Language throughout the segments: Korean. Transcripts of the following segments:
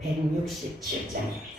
167장입니다.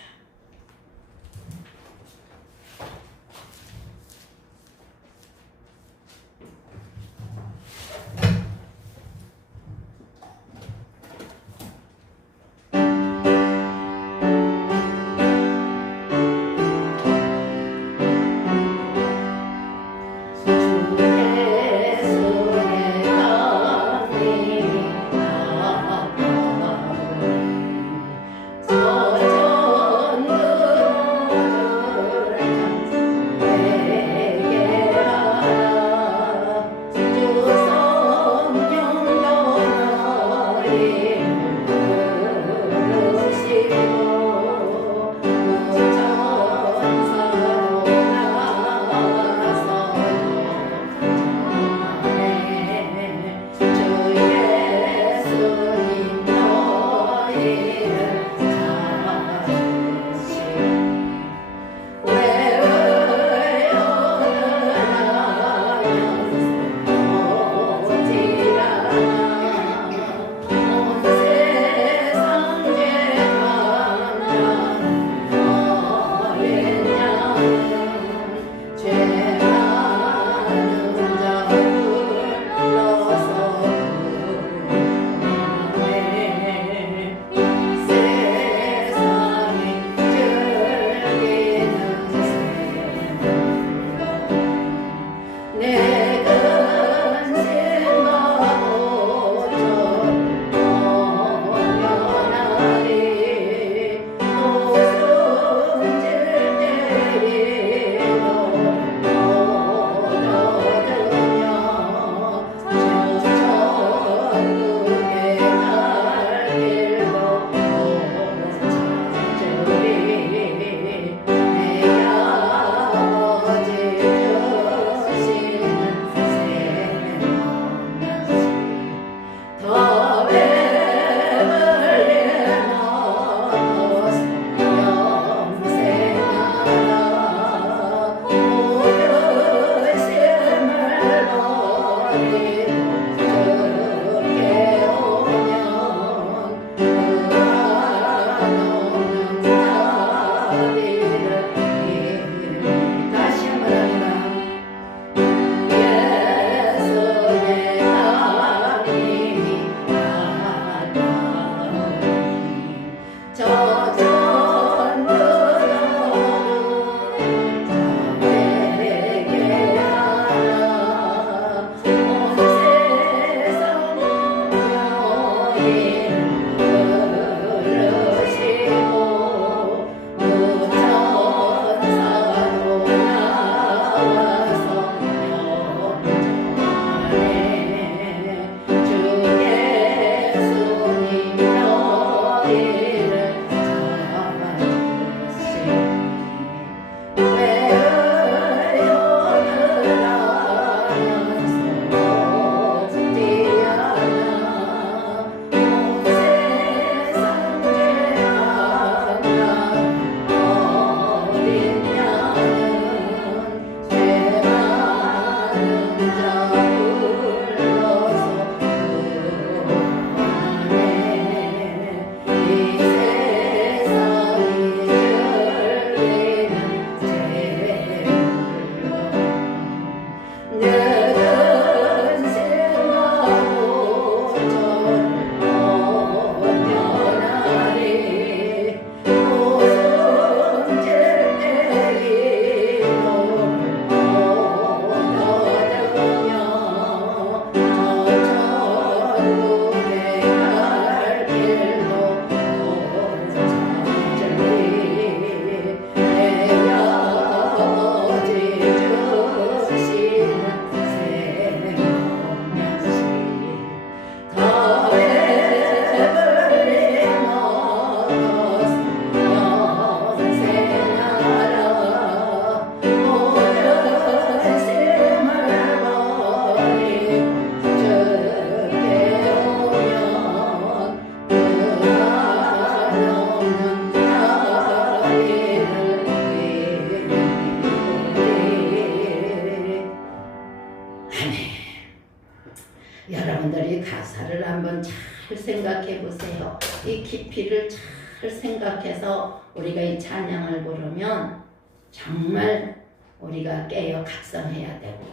여러분들이 가사를 한번 잘 생각해 보세요. 이 깊이를 잘 잘 생각해서 우리가 이 찬양을 부르면 정말 우리가 깨어 각성해야 되고,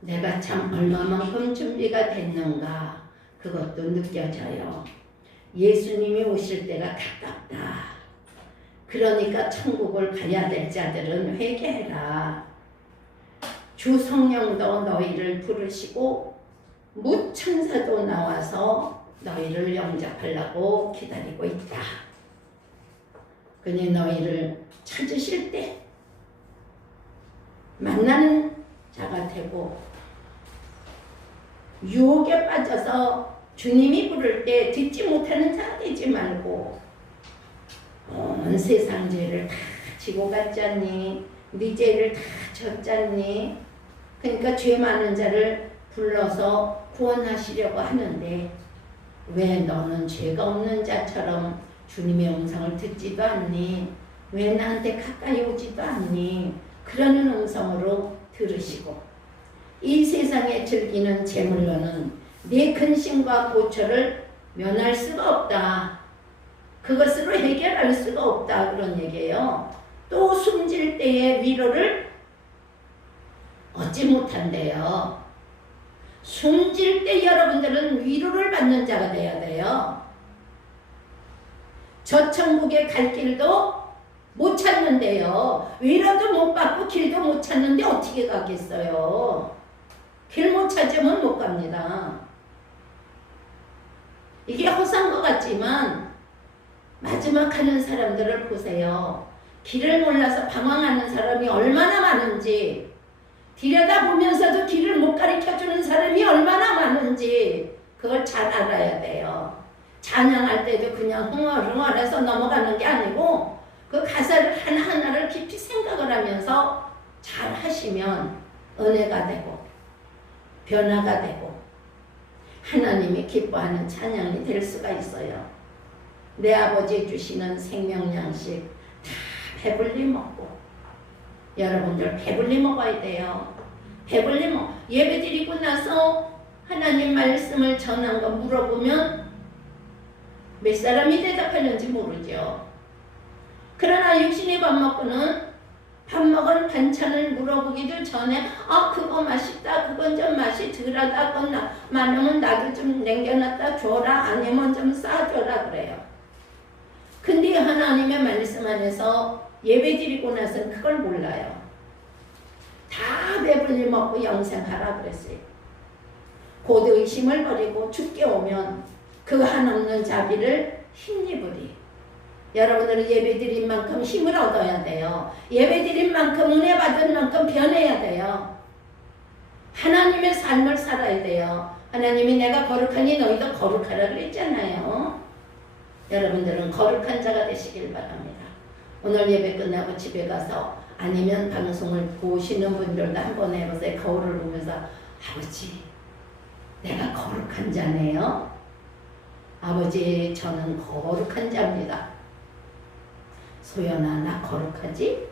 내가 참 얼마만큼 준비가 됐는가 그것도 느껴져요. 예수님이 오실 때가 가깝다. 그러니까 천국을 가야 될 자들은 회개해라. 주 성령도 너희를 부르시고 무천사도 나와서 너희를 영접하려고 기다리고 있다. 그니 너희를 찾으실 때 만나는 자가 되고, 유혹에 빠져서 주님이 부를 때 듣지 못하는 자가 되지 말고, 온 세상 죄를 다 지고 갔잖니? 네 죄를 다 졌잖니? 그러니까 죄 많은 자를 불러서 구원하시려고 하는데, 왜 너는 죄가 없는 자처럼 주님의 음성을 듣지도 않니? 왜 나한테 가까이 오지도 않니? 그러는 음성으로 들으시고, 이 세상에 즐기는 재물로는 내 근심과 고초를 면할 수가 없다. 그것으로 해결할 수가 없다. 그런 얘기예요. 또 숨질 때의 위로를 얻지 못한대요. 숨질 때 여러분들은 위로를 받는 자가 돼야 돼요. 저 천국에 갈 길도 못 찾는데요. 위로도 못 받고 길도 못 찾는데 어떻게 가겠어요? 길 못 찾으면 못 갑니다. 이게 허사한 것 같지만 마지막 하는 사람들을 보세요. 길을 몰라서 방황하는 사람이 얼마나 많은지, 들여다보면서도 길을 못 가르쳐주는 사람이 얼마나 많은지 그걸 잘 알아야 돼요. 찬양할 때도 그냥 흥얼흥얼해서 넘어가는 게 아니고 그 가사를 하나하나를 깊이 생각을 하면서 잘 하시면 은혜가 되고 변화가 되고 하나님이 기뻐하는 찬양이 될 수가 있어요. 내 아버지 주시는 생명 양식 다 배불리 먹고, 여러분들 배불리 먹어야 돼요. 배불리 예배 드리고 나서 하나님 말씀을 전한 거 물어보면 몇 사람이 대답하는지 모르죠. 그러나 육신의 밥 먹고는 밥 먹은 반찬을 물어보기도 전에 그거 맛있다, 그건 좀 맛이 덜하다, 그건 많으면 나도 좀 남겨놨다 줘라, 아니면 좀 싸줘라 그래요. 근데 하나님의 말씀 안에서 예배 드리고 나서는 그걸 몰라요. 다 배불리 먹고 영생하라 그랬어요. 곧 의심을 버리고 죽게 오면 그 한없는 자비를 힘입으리. 여러분들은 예배 드린 만큼 힘을 얻어야 돼요. 예배 드린 만큼 은혜 받은 만큼 변해야 돼요. 하나님의 삶을 살아야 돼요. 하나님이 내가 거룩하니 너희도 거룩하라 그랬잖아요. 여러분들은 거룩한 자가 되시길 바랍니다. 오늘 예배 끝나고 집에 가서 아니면 방송을 보시는 분들도 한번 해보세요. 거울을 보면서 아버지, 내가 거룩한 자네요. 아버지, 저는 거룩한 자입니다. 소연아, 나 거룩하지?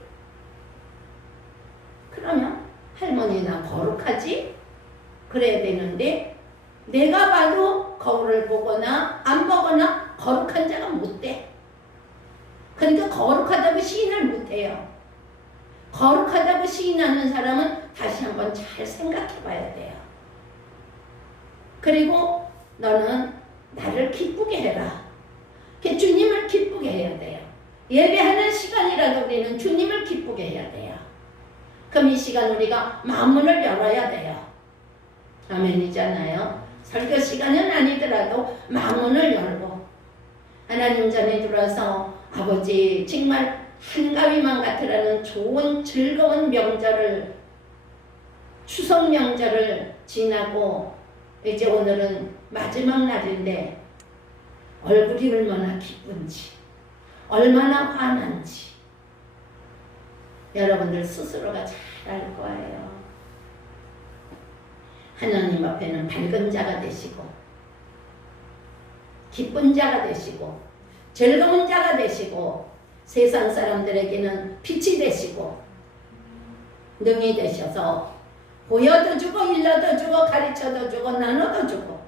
그러면 할머니, 나 거룩하지? 그래야 되는데 내가 봐도 거울을 보거나 안 보거나 거룩한 자가 못 돼. 그러니까 거룩하다고 시인을 못 해요. 거룩하다고 시인하는 사람은 다시 한번 잘 생각해 봐야 돼요. 그리고 너는 나를 기쁘게 해라. 주님을 기쁘게 해야 돼요. 예배하는 시간이라도 우리는 주님을 기쁘게 해야 돼요. 그럼 이 시간 우리가 마음문을 열어야 돼요. 아멘이잖아요. 설교 시간은 아니더라도 마음문을 열고 하나님 전에 들어와서 아버지, 정말 한가위만 같으라는 좋은 즐거운 명절을, 추석 명절을 지나고 이제 오늘은 마지막 날인데 얼굴이 얼마나 기쁜지, 얼마나 화난지 여러분들 스스로가 잘 알 거예요. 하나님 앞에는 밝은 자가 되시고 기쁜 자가 되시고 즐거운 자가 되시고 세상 사람들에게는 빛이 되시고 능히 되셔서 보여도 주고 일러도 주고 가르쳐도 주고 나눠도 주고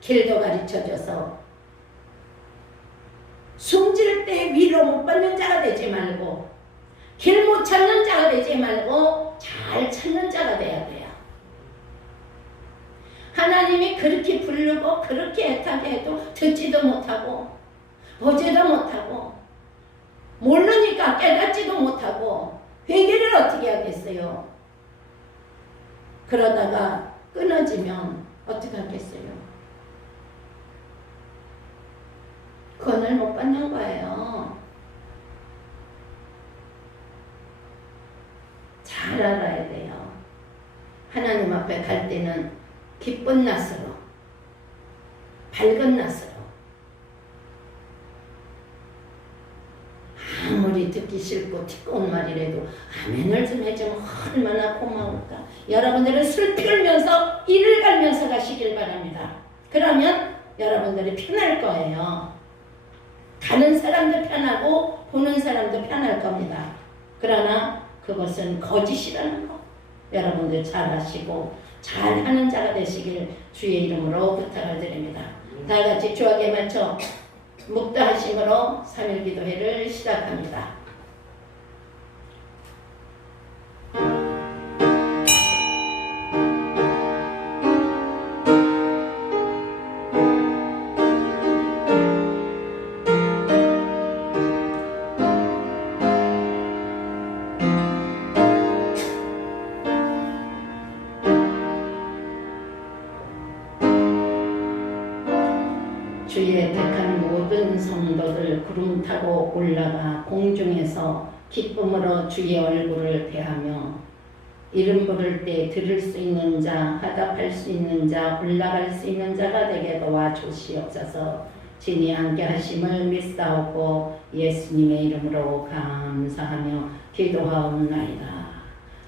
길도 가르쳐줘서 숨질 때 위로 못 받는 자가 되지 말고, 길 못 찾는 자가 되지 말고 잘 찾는 자가 돼야 돼요. 하나님이 그렇게 부르고 그렇게 애타게 해도 듣지도 못하고 보지도 못하고 모르니까 깨닫지도 못하고 회개를 어떻게 하겠어요? 그러다가 끊어지면 어떻게 하겠어요? 구원을 못 받는 거예요. 잘 알아야 돼요. 하나님 앞에 갈 때는 기쁜 낯으로, 밝은 낯으로, 아무리 듣기 싫고 티꺼운 말이라도 아멘을 좀 해주면 얼마나 고마울까. 여러분들은 슬피 울면서 이를 갈면서 가시길 바랍니다. 그러면 여러분들이 편할 거예요. 가는 사람도 편하고 보는 사람도 편할 겁니다. 그러나 그것은 거짓이라는 거 여러분들 잘 아시고 잘하는 자가 되시길 주의 이름으로 부탁을 드립니다. 다 같이 주악에 맞춰 묵다하심으로 3일 기도회를 시작합니다. 주의 택한 모든 성도들 구름 타고 올라가 공중에서 기쁨으로 주의 얼굴을 대하며 이름 부를 때 들을 수 있는 자, 화답할 수 있는 자, 올라갈 수 있는 자가 되게 도와주시옵소서. 진이 함께 하심을 믿사옵고 예수님의 이름으로 감사하며 기도하옵나이다.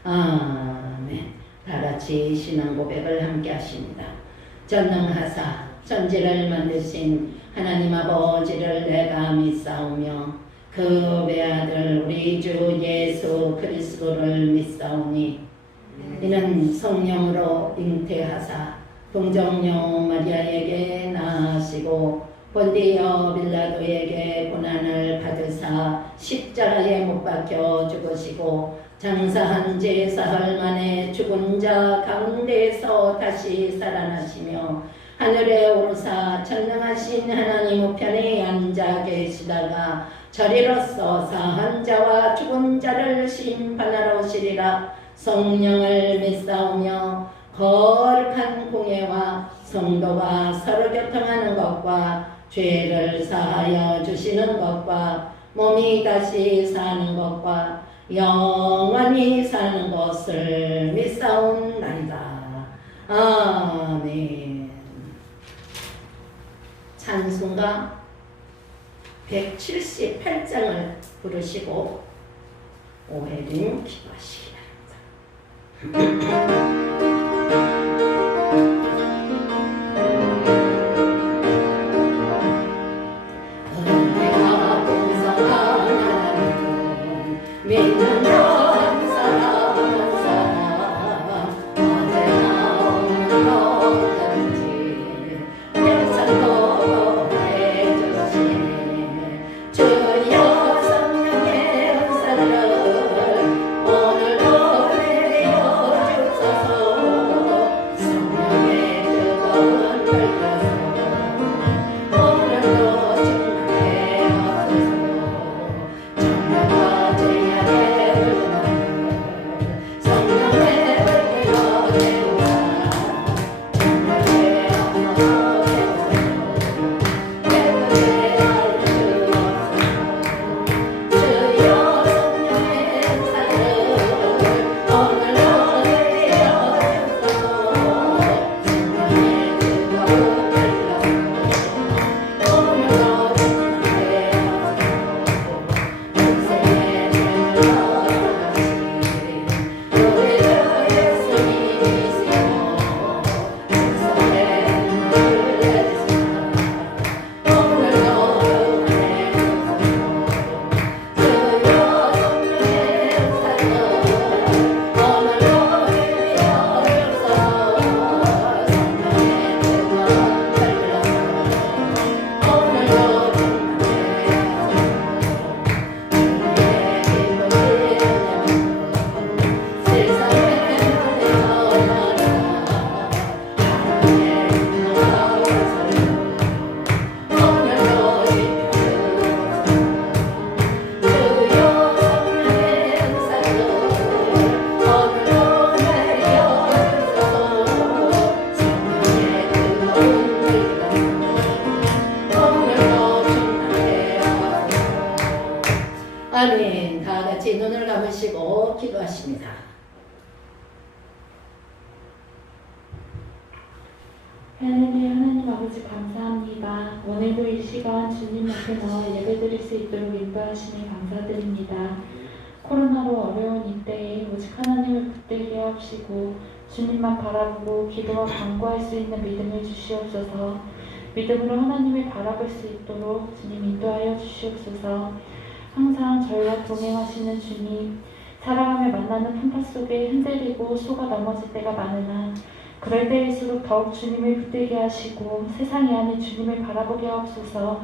아멘. 다 같이 신앙 고백을 함께 하십니다. 전능하사 천지를 만드신 하나님 아버지를 내가 믿사오며 그 외아들 우리 주 예수 그리스도를 믿사오니 이는 성령으로 잉태하사 동정녀 마리아에게 낳으시고 본디오 빌라도에게 고난을 받으사 십자가에 못 박혀 죽으시고 장사한 지 사흘 만에 죽은 자 가운데서 다시 살아나시며 하늘에 오르사 전능하신 하나님 우편에 앉아 계시다가 저리로 서서 한 자와 죽은 자를 심판하러 오시리라. 성령을 믿사오며 거룩한 공예와 성도가 서로 교통하는 것과 죄를 사하여 주시는 것과 몸이 다시 사는 것과 영원히 사는 것을 믿사옵나이다. 아멘. 찬송가 178장을 부르시고 오해림 기도하시기 바랍니다. 은혜와 공성한 하나님 믿는 한 사람 언제나 없는 것든지 평생도 해주시네. 주여 성령의 은사를 오늘도 내려 주소서. 아멘. 다 같이 눈을 감으시고 기도하십니다. 하나님 아버지 감사합니다. 오늘도 이 시간 주님 앞에 나와 예배드릴 수 있도록 인도하시니 감사드립니다. 코로나로 어려운 이때에 오직 하나님을 붙들게 하시고 주님만 바라보고 기도와 간구할 수 있는 믿음을 주시옵소서. 믿음으로 하나님을 바라볼 수 있도록 주님 인도하여 주시옵소서. 항상 저희와 동행하시는 주님, 살아가며 만나는 풍파 속에 흔들리고 속아 넘어질 때가 많으나 그럴 때일수록 더욱 주님을 붙들게 하시고 세상이 아닌 주님을 바라보게 하옵소서.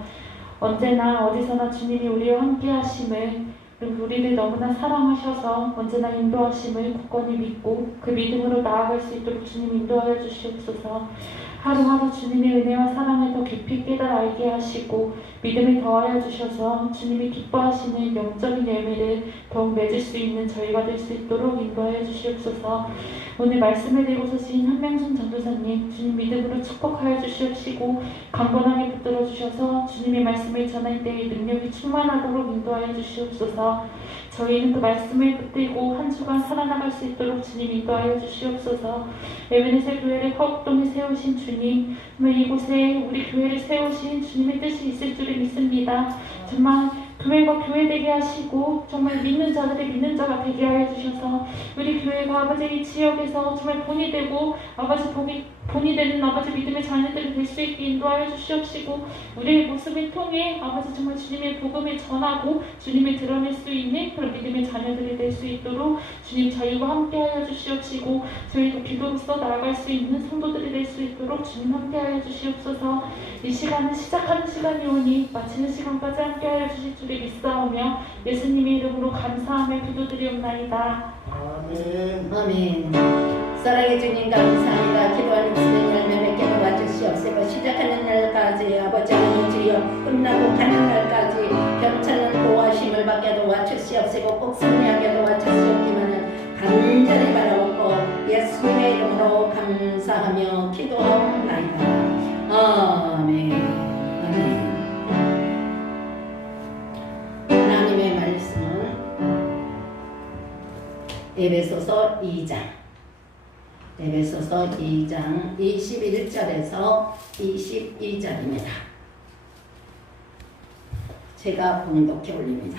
언제나 어디서나 주님이 우리와 함께 하심을, 그리고 우리를 너무나 사랑하셔서 언제나 인도하심을 굳건히 믿고 그 믿음으로 나아갈 수 있도록 주님 인도하여 주시옵소서. 하루하루 주님의 은혜와 사랑을 더 깊이 깨달아 알게 하시고 믿음을 더하여 주셔서 주님이 기뻐하시는 영적인 열매를 더욱 맺을 수 있는 저희가 될 수 있도록 인도하여 주시옵소서. 오늘 말씀을 들고 서신 한명순 전도사님, 주님 믿음으로 축복하여 주시옵시고 강건하게 붙들어 주셔서 주님의 말씀을 전할 때의 능력이 충만하도록 인도하여 주시옵소서. 저희는 그 말씀을 붙들고 한 주간 살아나갈 수 있도록 주님 인도하여 주시옵소서. 에베네셀 교회를 허욱동에 세우신 주님, 정말 이곳에 우리 교회를 세우신 주님의 뜻이 있을 줄을 믿습니다. 정말 교회가 교회되게 하시고 정말 믿는 자들의 믿는 자가 되게 하여 주셔서 우리 교회가 아버지 이 지역에서 정말 본이 되고 아버지 본이 되는 아버지 믿음의 자녀들이 될 수 있게 인도하여 주시옵시고 우리의 모습을 통해 아버지 정말 주님의 복음을 전하고 주님을 드러낼 수 있는 그런 믿음의 자녀들이 될 수 있도록 주님 저희와 함께하여 주시옵시고 저희도 기도로서 나아갈 수 있는 성도들이 될 수 있도록 주님 함께하여 주시옵소서. 이 시간은 시작하는 시간이 오니 마치는 시간까지 함께하여 주실 줄을 믿사오며 예수님의 이름으로 감사하며 기도드리옵나이다. 아멘. 아멘. 사랑의 주님 감사합니다. 기도하는 수는 열매 맺게 도와주시옵시고 시작하는 날까지 아버지 하나님 주여 끝나고 가는 날까지 병차는 보호하심을 받게 도와주시옵시고 꼭 승리하게 도와주시옵기만은 간절히 바라옵고 예수님의 이름으로 감사하며 기도하옵나이다. 아멘. 아멘. 하나님의 말씀은 에베소서 2장 에베소서 2장 21절에서 22절입니다. 제가 봉독해 올립니다.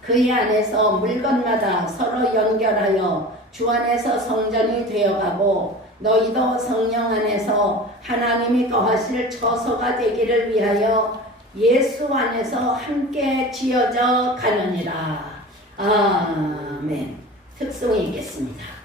그의 안에서 물건마다 서로 연결하여 주 안에서 성전이 되어가고 너희도 성령 안에서 하나님이 거하실 처소가 되기를 위하여 예수 안에서 함께 지어져 가느니라. 아멘. 특송이 있겠습니다.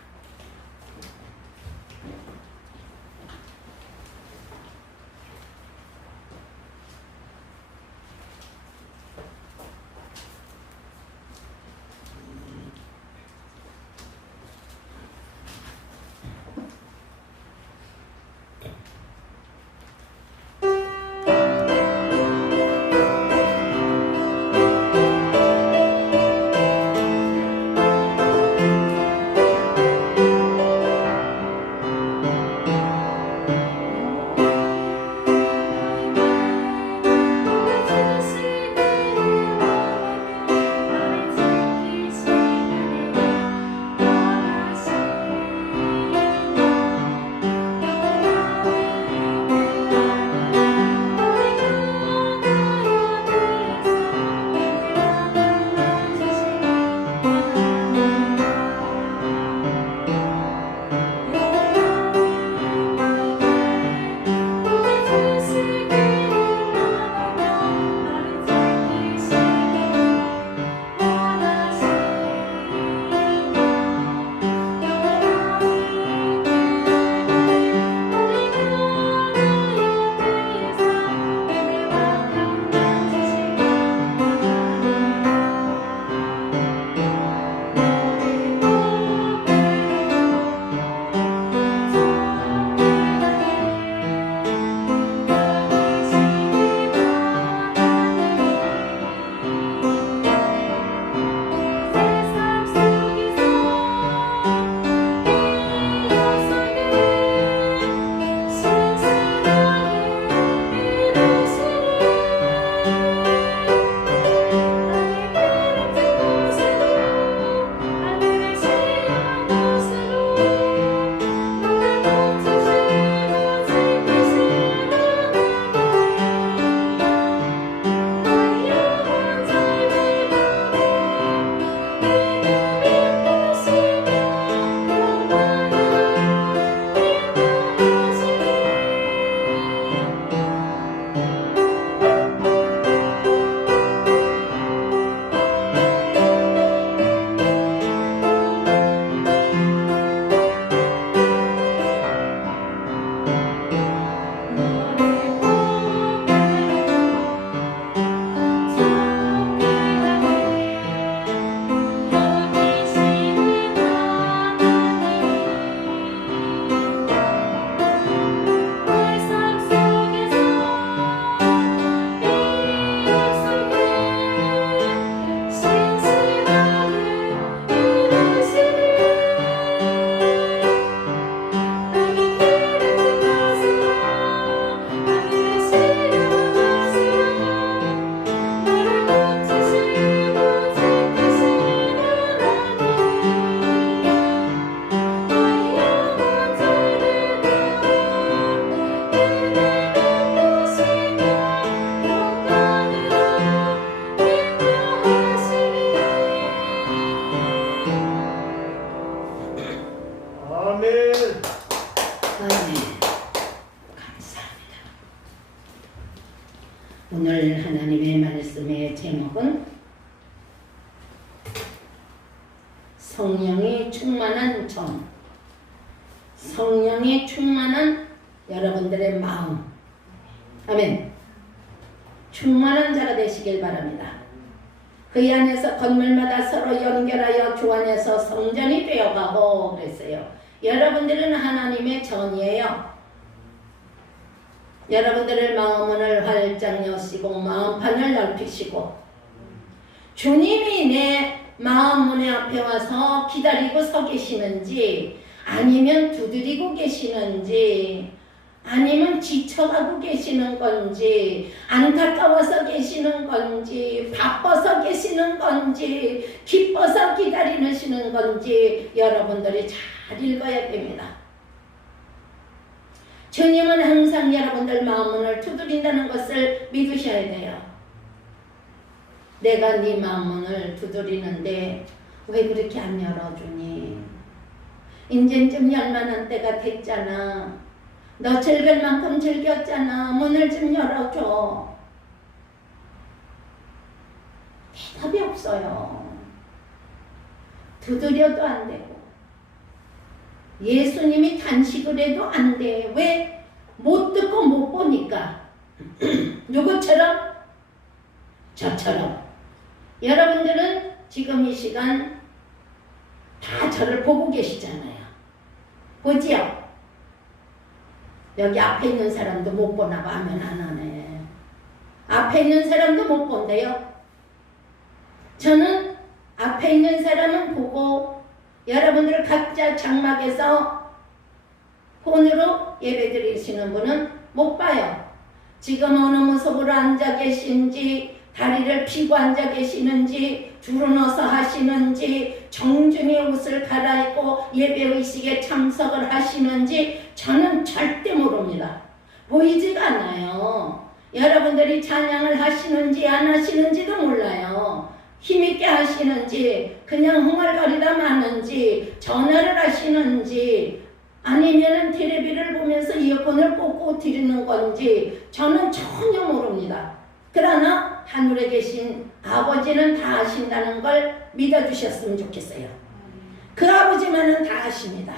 하나님의 말씀의 제목은 성령이 충만한 정, 성령이 충만한 여러분들의 마음. 아멘. 충만한 자가 되시길 바랍니다. 그 안에서 건물마다 서로 연결하여 주 안에서 성전이 되어가고 그랬어요. 여러분들은 하나님의 전이에요. 여러분들의 마음을 활짝 여시고 마음판을 넓히시고 주님이 내 마음 문의 앞에 와서 기다리고 서 계시는지, 아니면 두드리고 계시는지, 아니면 지쳐가고 계시는 건지, 안타까워서 계시는 건지, 바빠서 계시는 건지, 기뻐서 기다리시는 건지 여러분들이 잘 읽어야 됩니다. 주님은 항상 여러분들 마음문을 두드린다는 것을 믿으셔야 돼요. 내가 네 마음문을 두드리는데 왜 그렇게 안 열어주니? 인젠 좀 열만한 때가 됐잖아. 너 즐길 만큼 즐겼잖아. 문을 좀 열어줘. 대답이 없어요. 두드려도 안 되고 예수님이 단식을 해도 안 돼. 왜? 못 듣고 못 보니까. 누구처럼? 저처럼. 여러분들은 지금 이 시간 다 저를 보고 계시잖아요. 보지요? 여기 앞에 있는 사람도 못 보나 봐. 하면 안 하네. 앞에 있는 사람도 못 본대요. 저는 앞에 있는 사람은 보고 여러분들 각자 장막에서 폰으로 예배 드리시는 분은 못 봐요. 지금 어느 모습으로 앉아 계신지, 다리를 펴고 앉아 계시는지, 줄을 넣어서 하시는지, 정중히 옷을 갈아입고 예배의식에 참석을 하시는지 저는 절대 모릅니다. 보이지가 않아요. 여러분들이 찬양을 하시는지 안 하시는지도 몰라요. 힘있게 하시는지, 그냥 흥얼거리다 마는지, 전화를 하시는지, 아니면은 텔레비를 보면서 이어폰을 꽂고 드리는 건지 저는 전혀 모릅니다. 그러나 하늘에 계신 아버지는 다 아신다는 걸 믿어주셨으면 좋겠어요. 그 아버지만은 다 아십니다.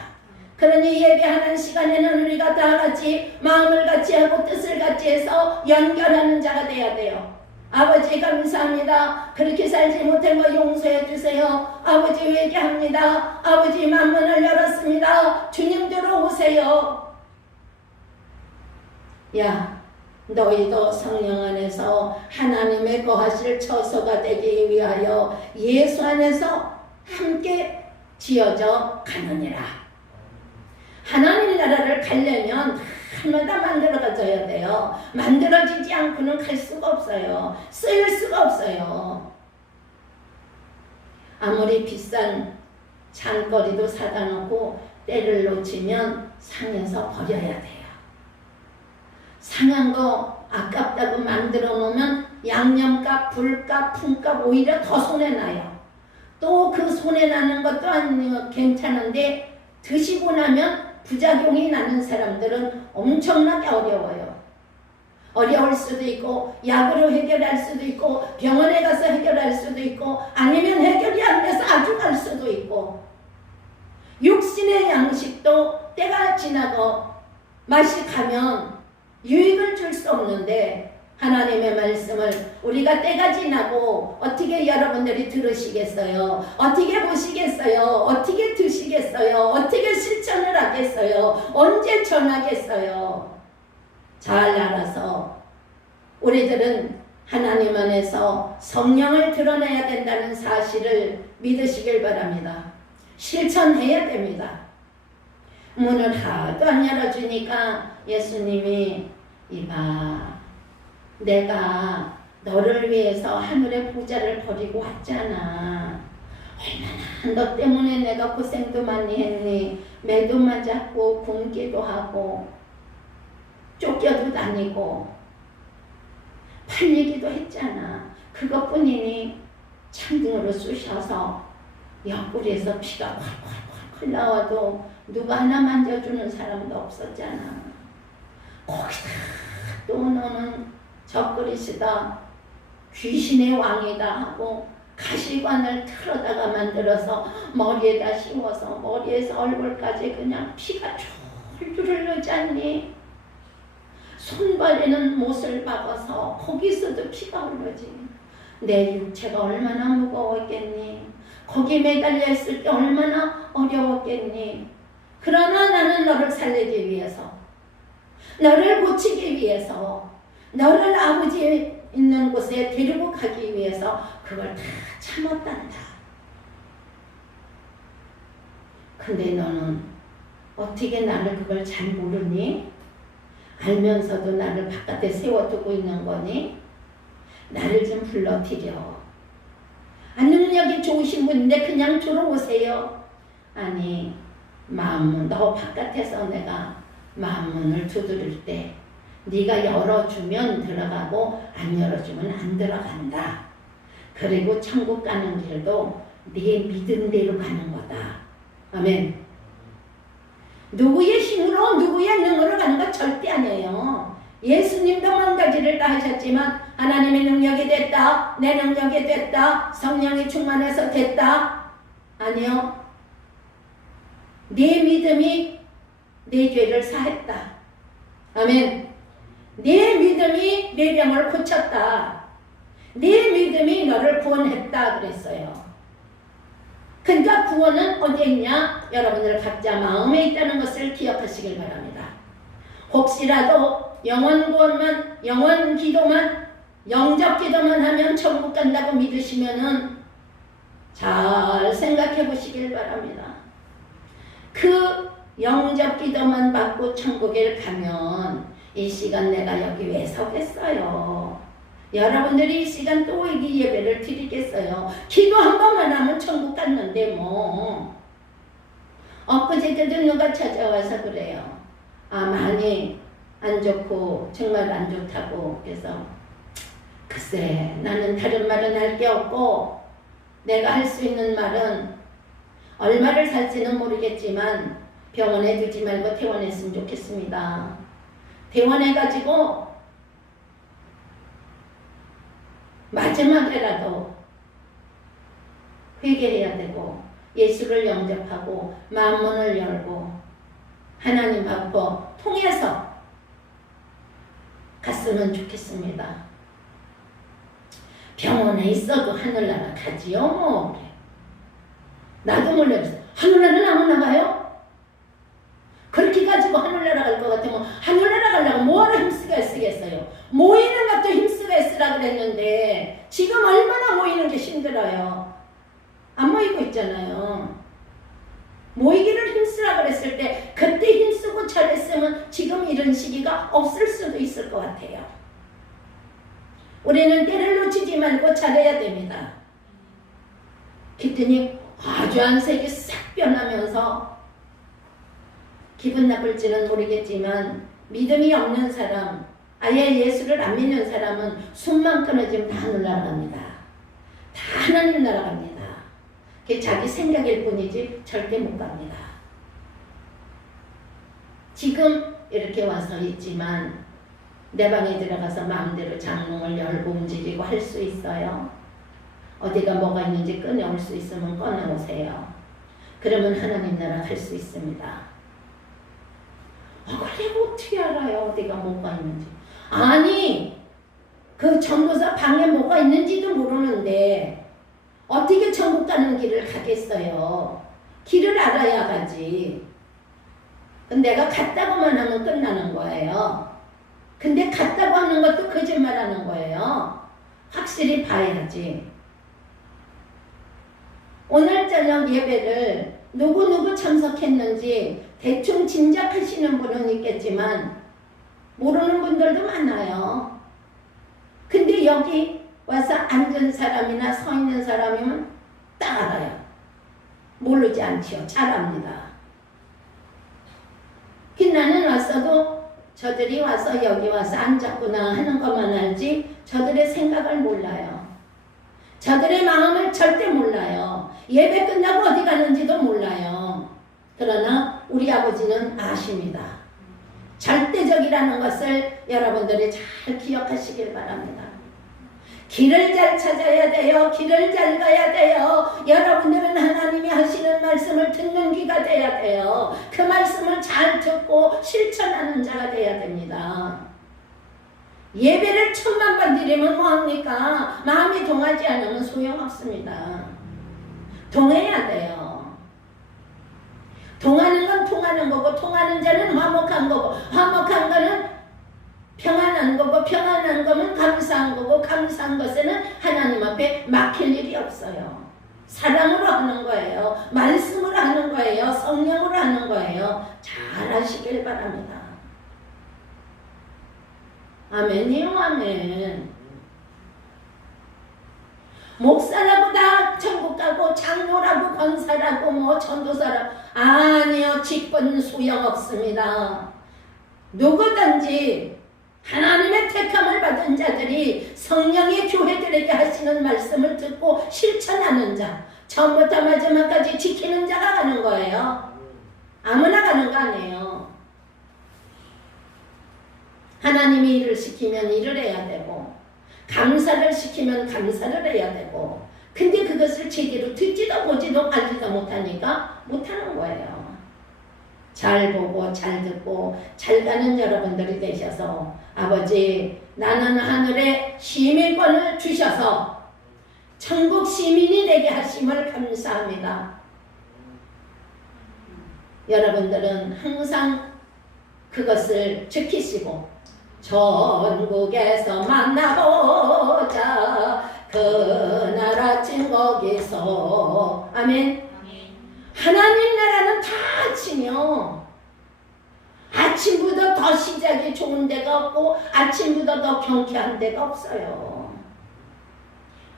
그러니 예배하는 시간에는 우리가 다 같이 마음을 같이 하고 뜻을 같이 해서 연결하는 자가 돼야 돼요. 아버지 감사합니다. 그렇게 살지 못한 거 용서해 주세요. 아버지 회개합니다. 아버지 만문을 열었습니다. 주님 들어오세요. 야, 너희도 성령 안에서 하나님의 거하실 처소가 되기 위하여 예수 안에서 함께 지어져 가느니라. 하나님 나라를 가려면 하나다 만들어져야 돼요. 만들어지지 않고는 갈 수가 없어요. 쓰일 수가 없어요. 아무리 비싼 장거리도 사다 놓고 때를 놓치면 상해서 버려야 돼요. 상한 거 아깝다고 만들어 놓으면 양념값, 불값, 품값 오히려 더 손해나요. 또 그 손해나는 것도 아니면 괜찮은데 드시고 나면 부작용이 나는 사람들은 엄청나게 어려워요. 어려울 수도 있고 약으로 해결할 수도 있고 병원에 가서 해결할 수도 있고 아니면 해결이 안 돼서 아주갈 수도 있고 육신의 양식도 때가 지나고 맛이 가면 유익을 줄 수 없는데 하나님의 말씀을 우리가 때가 지나고 어떻게 여러분들이 들으시겠어요? 어떻게 보시겠어요? 어떻게 드시겠어요? 어떻게 실천을 하겠어요? 언제 전하겠어요? 잘 알아서 우리들은 하나님 안에서 성령을 드러내야 된다는 사실을 믿으시길 바랍니다. 실천해야 됩니다. 문을 하도 안 열어주니까 예수님이 이봐, 내가 너를 위해서 하늘의 부자를 버리고 왔잖아. 얼마나 너 때문에 내가 고생도 많이 했니. 매도 맞았고 굶기도 하고 쫓겨도 다니고 팔리기도 했잖아. 그것뿐이니 창등으로 쑤셔서 옆구리에서 피가 콸콸콸 나와도 누가 하나 만져주는 사람도 없었잖아. 거기다 또 너는 젖그릇이다. 귀신의 왕이다 하고 가시관을 틀어다가 만들어서 머리에다 씌워서 머리에서 얼굴까지 그냥 피가 줄줄 흐르지 않니? 손발에는 못을 박아서 거기서도 피가 흐르지. 내 육체가 얼마나 무거웠겠니? 거기 매달려 있을 때 얼마나 어려웠겠니? 그러나 나는 너를 살리기 위해서, 너를 고치기 위해서, 너를 아버지 있는 곳에 데리고 가기 위해서 그걸 다 참았단다. 근데 너는 어떻게 나를 그걸 잘 모르니? 알면서도 나를 바깥에 세워두고 있는 거니? 나를 좀 불러드려. 능력이 좋으신 분인데 그냥 들어오세요. 아니, 마음문, 너 바깥에서 내가 마음문을 두드릴 때 네가 열어주면 들어가고 안 열어주면 안 들어간다. 그리고 천국 가는 길도 네 믿음대로 가는 거다. 아멘. 누구의 힘으로 누구의 능으로 가는 거 절대 아니에요. 예수님도 만 가지를 다 하셨지만 하나님의 능력이 됐다, 내 능력이 됐다, 성령이 충만해서 됐다. 아니요. 네 믿음이 내 죄를 사했다. 아멘. 네 믿음이 내 병을 고쳤다. 네 믿음이 너를 구원했다 그랬어요. 그러니까 구원은 어디에 있냐? 여러분들 각자 마음에 있다는 것을 기억하시길 바랍니다. 혹시라도 영원 구원만, 영원 기도만, 영접 기도만 하면 천국 간다고 믿으시면은 잘 생각해 보시길 바랍니다. 그 영접 기도만 받고 천국에 가면 이 시간 내가 여기 왜 서겠어요? 여러분들이 이 시간 또 이 예배를 드리겠어요? 기도 한 번만 하면 천국 갔는데 뭐. 엊그제도 누가 찾아와서 그래요. 아, 많이 안 좋고 정말 안 좋다고. 그래서 글쎄, 나는 다른 말은 할 게 없고 내가 할 수 있는 말은 얼마를 살지는 모르겠지만 병원에 두지 말고 퇴원했으면 좋겠습니다. 퇴원해가지고 마지막에라도 회개해야 되고 예수를 영접하고 만문을 열고 하나님 앞으로 통해서 갔으면 좋겠습니다. 병원에 있어도 하늘나라 가지요 뭐. 나도 몰랐어. 하늘나라 아무나 가요? 그렇게 가지고 하늘나라 갈 것 같으면 하늘나라 가려고 뭐하러 힘쓰겠어요? 모이는 것도 힘쓰라 그랬는데 지금 얼마나 모이는 게 힘들어요. 안 모이고 있잖아요. 모이기를 힘쓰라 그랬을 때 그때 힘쓰고 잘했으면 지금 이런 시기가 없을 수도 있을 것 같아요. 우리는 때를 놓치지 말고 잘해야 됩니다. 그랬더니 아주 안색이 싹 변하면서 기분 나쁠지는 모르겠지만 믿음이 없는 사람, 아예 예수를 안 믿는 사람은 숨만 끊어지면 다 하늘 날아갑니다. 다 하나님 날아갑니다. 그게 자기 생각일 뿐이지 절대 못 갑니다. 지금 이렇게 와서 있지만 내 방에 들어가서 마음대로 장롱을 열고 움직이고 할 수 있어요. 어디가 뭐가 있는지 꺼내올 수 있으면 꺼내오세요. 그러면 하나님 나라 갈 수 있습니다. 그래 어떻게 알아요? 어디가 뭐가 있는지. 아니 그 전도사 방에 뭐가 있는지도 모르는데 어떻게 천국 가는 길을 가겠어요? 길을 알아야 가지. 내가 갔다고만 하면 끝나는 거예요. 근데 갔다고 하는 것도 거짓말하는 거예요. 확실히 봐야지. 오늘 저녁 예배를 누구 참석했는지 대충 짐작하시는 분은 있겠지만 모르는 분들도 많아요. 근데 여기 와서 앉은 사람이나 서 있는 사람이면 딱 알아요. 모르지 않지요. 잘 압니다. 나는 왔어도 저들이 와서 여기 와서 앉았구나 하는 것만 알지 저들의 생각을 몰라요. 저들의 마음을 절대 몰라요. 예배 끝나고 어디 가는지도 몰라요. 그러나 우리 아버지는 아십니다. 절대적이라는 것을 여러분들이 잘 기억하시길 바랍니다. 길을 잘 찾아야 돼요. 길을 잘 가야 돼요. 여러분들은 하나님이 하시는 말씀을 듣는 귀가 돼야 돼요. 그 말씀을 잘 듣고 실천하는 자가 돼야 됩니다. 예배를 1000만 번 드리면 뭐합니까? 마음이 동하지 않으면 소용없습니다. 동해야 돼요. 동하는 건 통하는 거고, 통하는 자는 화목한 거고, 화목한 거는 평안한 거고, 평안한 거면 감사한 거고, 감사한 것에는 하나님 앞에 막힐 일이 없어요. 사랑으로 하는 거예요. 말씀으로 하는 거예요. 성령으로 하는 거예요. 잘 하시길 바랍니다. 아멘이요, 아멘. 목사라고 다 천국 가고, 장로라고, 권사라고, 뭐 전도사라고, 아니요, 직분 소용없습니다. 누구든지 하나님의 택함을 받은 자들이 성령의 교회들에게 하시는 말씀을 듣고 실천하는 자, 처음부터 마지막까지 지키는 자가 가는 거예요. 아무나 가는 거 아니에요. 하나님이 일을 시키면 일을 해야 되고, 감사를 시키면 감사를 해야 되고, 근데 그것을 제대로 듣지도 보지도 알지도 못하니까 못하는 거예요. 잘 보고 잘 듣고 잘 가는 여러분들이 되셔서, 아버지, 나는 하늘에 시민권을 주셔서 천국 시민이 되게 하심을 감사합니다. 여러분들은 항상 그것을 지키시고, 전국에서 만나보자 그 나라 진 거기서, 아멘. 하나님 나라는 다 아침이요. 아침보다 더 시작이 좋은 데가 없고, 아침보다 더 경쾌한 데가 없어요.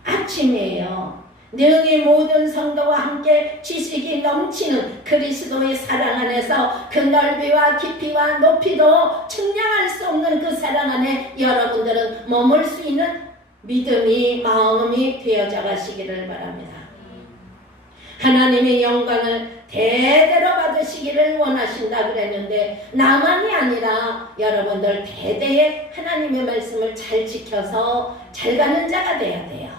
아침이에요. 능히 모든 성도와 함께 지식이 넘치는 그리스도의 사랑 안에서 그 넓이와 깊이와 높이도 측량할 수 없는 그 사랑 안에 여러분들은 머물 수 있는 믿음이, 마음이 되어져 가시기를 바랍니다. 하나님의 영광을 대대로 받으시기를 원하신다 그랬는데, 나만이 아니라 여러분들 대대의 하나님의 말씀을 잘 지켜서 잘 가는 자가 돼야 돼요.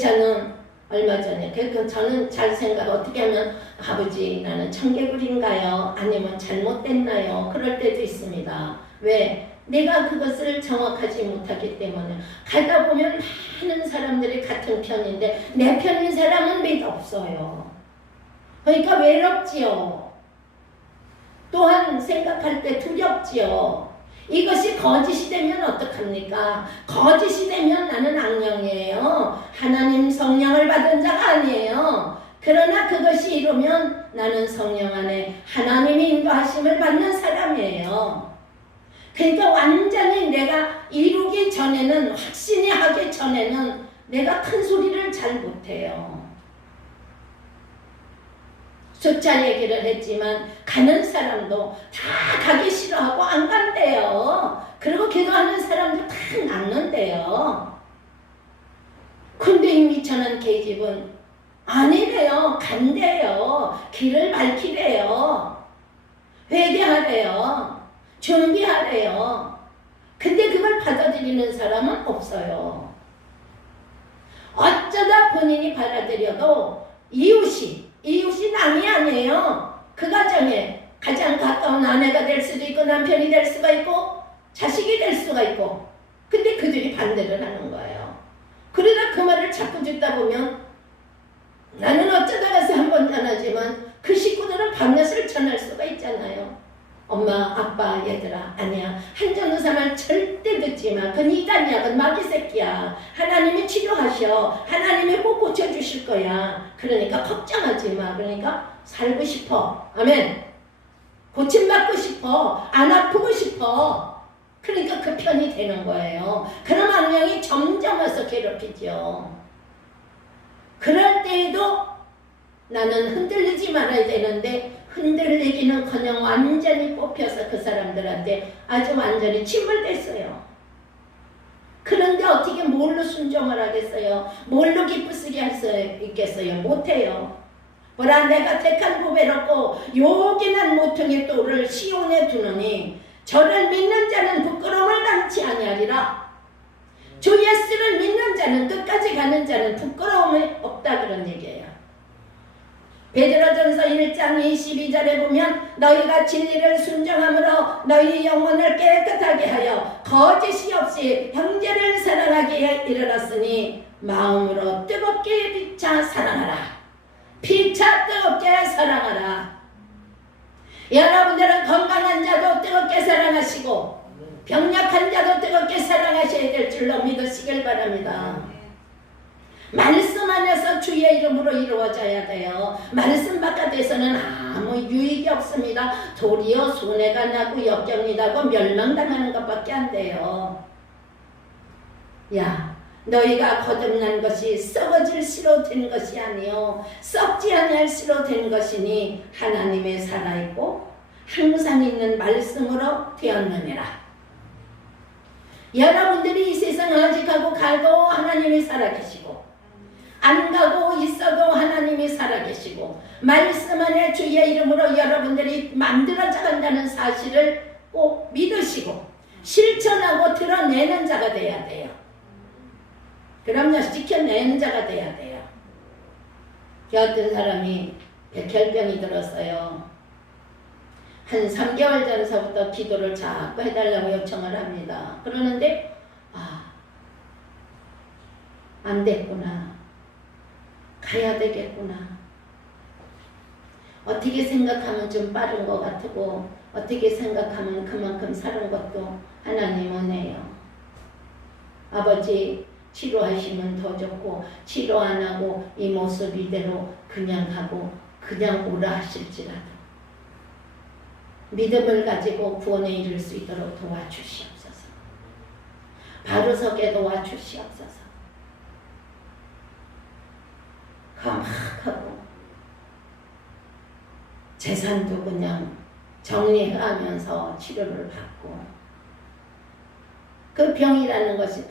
저는 얼마 전에 저는 잘 생각, 어떻게 하면 아버지 나는 청개구리인가요? 아니면 잘못됐나요? 그럴 때도 있습니다. 왜? 내가 그것을 정확하지 못하기 때문에. 가다 보면 많은 사람들이 같은 편인데 내 편인 사람은 몇 없어요. 그러니까 외롭지요. 또한 생각할 때 두렵지요. 이것이 거짓이 되면 어떡합니까? 거짓이 되면 나는 악령이에요. 하나님 성령을 받은 자가 아니에요. 그러나 그것이 이루면 나는 성령 안에 하나님의 인도하심을 받는 사람이에요. 그러니까 완전히 내가 이루기 전에는, 확신이 하기 전에는 내가 큰 소리를 잘 못해요. 숫자 얘기를 했지만 가는 사람도 다 가기 싫어하고 안 간대요. 그리고 기도하는 사람도 다 낫는데요. 근데 이 미천한 계집은 아니래요. 간대요. 길을 밝히래요. 회개하래요. 준비하래요. 근데 그걸 받아들이는 사람은 없어요. 어쩌다 본인이 받아들여도 이웃이 남이 아니에요. 그 가정에 가장 가까운 아내가 될 수도 있고, 남편이 될 수가 있고, 자식이 될 수가 있고, 근데 그들이 반대를 하는 거예요. 그러다 그 말을 자꾸 듣다 보면, 나는 어쩌다 가서 한 번 전하지만 그 식구들은 밤낮을 전할 수가 있잖아요. 엄마, 아빠, 얘들아, 아니야. 한 전도사 말 절대 듣지 마. 그건 이단이야. 그건 마귀 새끼야. 하나님이 치료하셔. 하나님이 꼭 고쳐주실 거야. 그러니까 걱정하지 마. 그러니까 살고 싶어. 아멘. 고침받고 싶어. 안 아프고 싶어. 그러니까 그 편이 되는 거예요. 그럼 악령이 점점 와서 괴롭히죠. 그럴 때에도 나는 흔들리지 말아야 되는데, 흔들리기는커녕 완전히 뽑혀서 그 사람들한테 아주 완전히 침몰됐어요. 그런데 어떻게 뭘로 순종을 하겠어요? 뭘로 기쁘시게 할 수 있겠어요? 못해요. 보라, 내가 택한 후배롭고 요긴한 모퉁이 돌을 시온에 두느니 저를 믿는 자는 부끄러움을 당치 아니하리라. 주 예수를 믿는 자는, 끝까지 가는 자는 부끄러움이 없다, 그런 얘기예요. 베드로전서 1장 22절에 보면 너희가 진리를 순종함으로 너희 영혼을 깨끗하게 하여 거짓이 없이 형제를 사랑하기에 이르렀으니 마음으로 뜨겁게 피차 사랑하라. 피차 뜨겁게 사랑하라. 여러분들은 건강한 자도 뜨겁게 사랑하시고 병약한 자도 뜨겁게 사랑하셔야 될 줄로 믿으시길 바랍니다. 말씀 안에서 주의 이름으로 이루어져야 돼요. 말씀 바깥에서는 아무 유익이 없습니다. 도리어 손해가 나고 역경이 나고 멸망당하는 것밖에 안 돼요. 야, 너희가 거듭난 것이 썩어질 씨로 된 것이 아니요 썩지 아니할 씨로 된 것이니 하나님의 살아있고 항상 있는 말씀으로 되었느니라. 여러분들이 이 세상을 아직하고 가도 하나님이 살아계시고 안 가고 있어도 하나님이 살아계시고 말씀 안에 주의 이름으로 여러분들이 만들어져 간다는 사실을 꼭 믿으시고 실천하고 드러내는 자가 돼야 돼요. 그럼요, 지켜내는 자가 돼야 돼요. 어떤 사람이 백혈병이 들었어요. 한 3개월 전서부터 기도를 자꾸 해달라고 요청을 합니다. 그러는데 안 됐구나. 가야 되겠구나. 어떻게 생각하면 좀 빠른 것 같고 어떻게 생각하면 그만큼 사는 것도 하나님 은혜요. 아버지 치료하시면 더 좋고 치료 안 하고 이 모습 이대로 그냥 가고 그냥 오라 하실지라도 믿음을 가지고 구원에 이를 수 있도록 도와주시옵소서. 바로 서게 도와주시옵소서. 가막하고 재산도 그냥 정리하면서 치료를 받고 그 병이라는 것이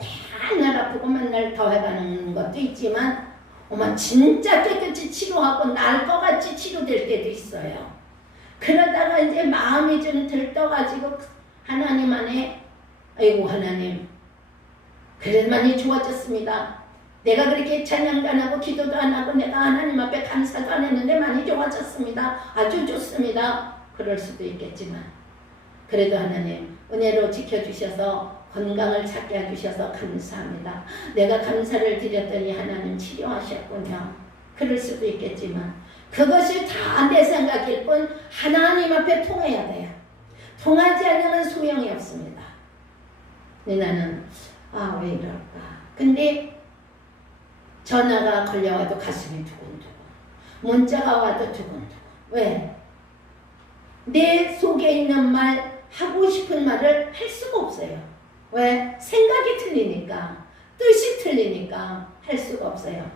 맨날 아프고 맨날 더해가는 것도 있지만 진짜 깨끗이 치료하고 날 것 같이 치료될 때도 있어요. 그러다가 이제 마음이 좀 들떠가지고 하나님 안에 아이고 하나님 그래도 많이 좋아졌습니다. 내가 그렇게 찬양도 안 하고 기도도 안 하고 내가 하나님 앞에 감사도 안 했는데 많이 좋아졌습니다. 아주 좋습니다. 그럴 수도 있겠지만 그래도 하나님 은혜로 지켜주셔서 건강을 찾게 해주셔서 감사합니다. 내가 감사를 드렸더니 하나님 치료하셨군요. 그럴 수도 있겠지만 그것이 다 내 생각일 뿐 하나님 앞에 통해야 돼요. 통하지 않으면 소용이 없습니다. 근데 나는 왜 이럴까. 근데 전화가 걸려와도 가슴이 두근두근 문자가 와도 두근두근. 왜? 내 속에 있는 말 하고 싶은 말을 할 수가 없어요. 왜? 생각이 틀리니까 뜻이 틀리니까 할 수가 없어요.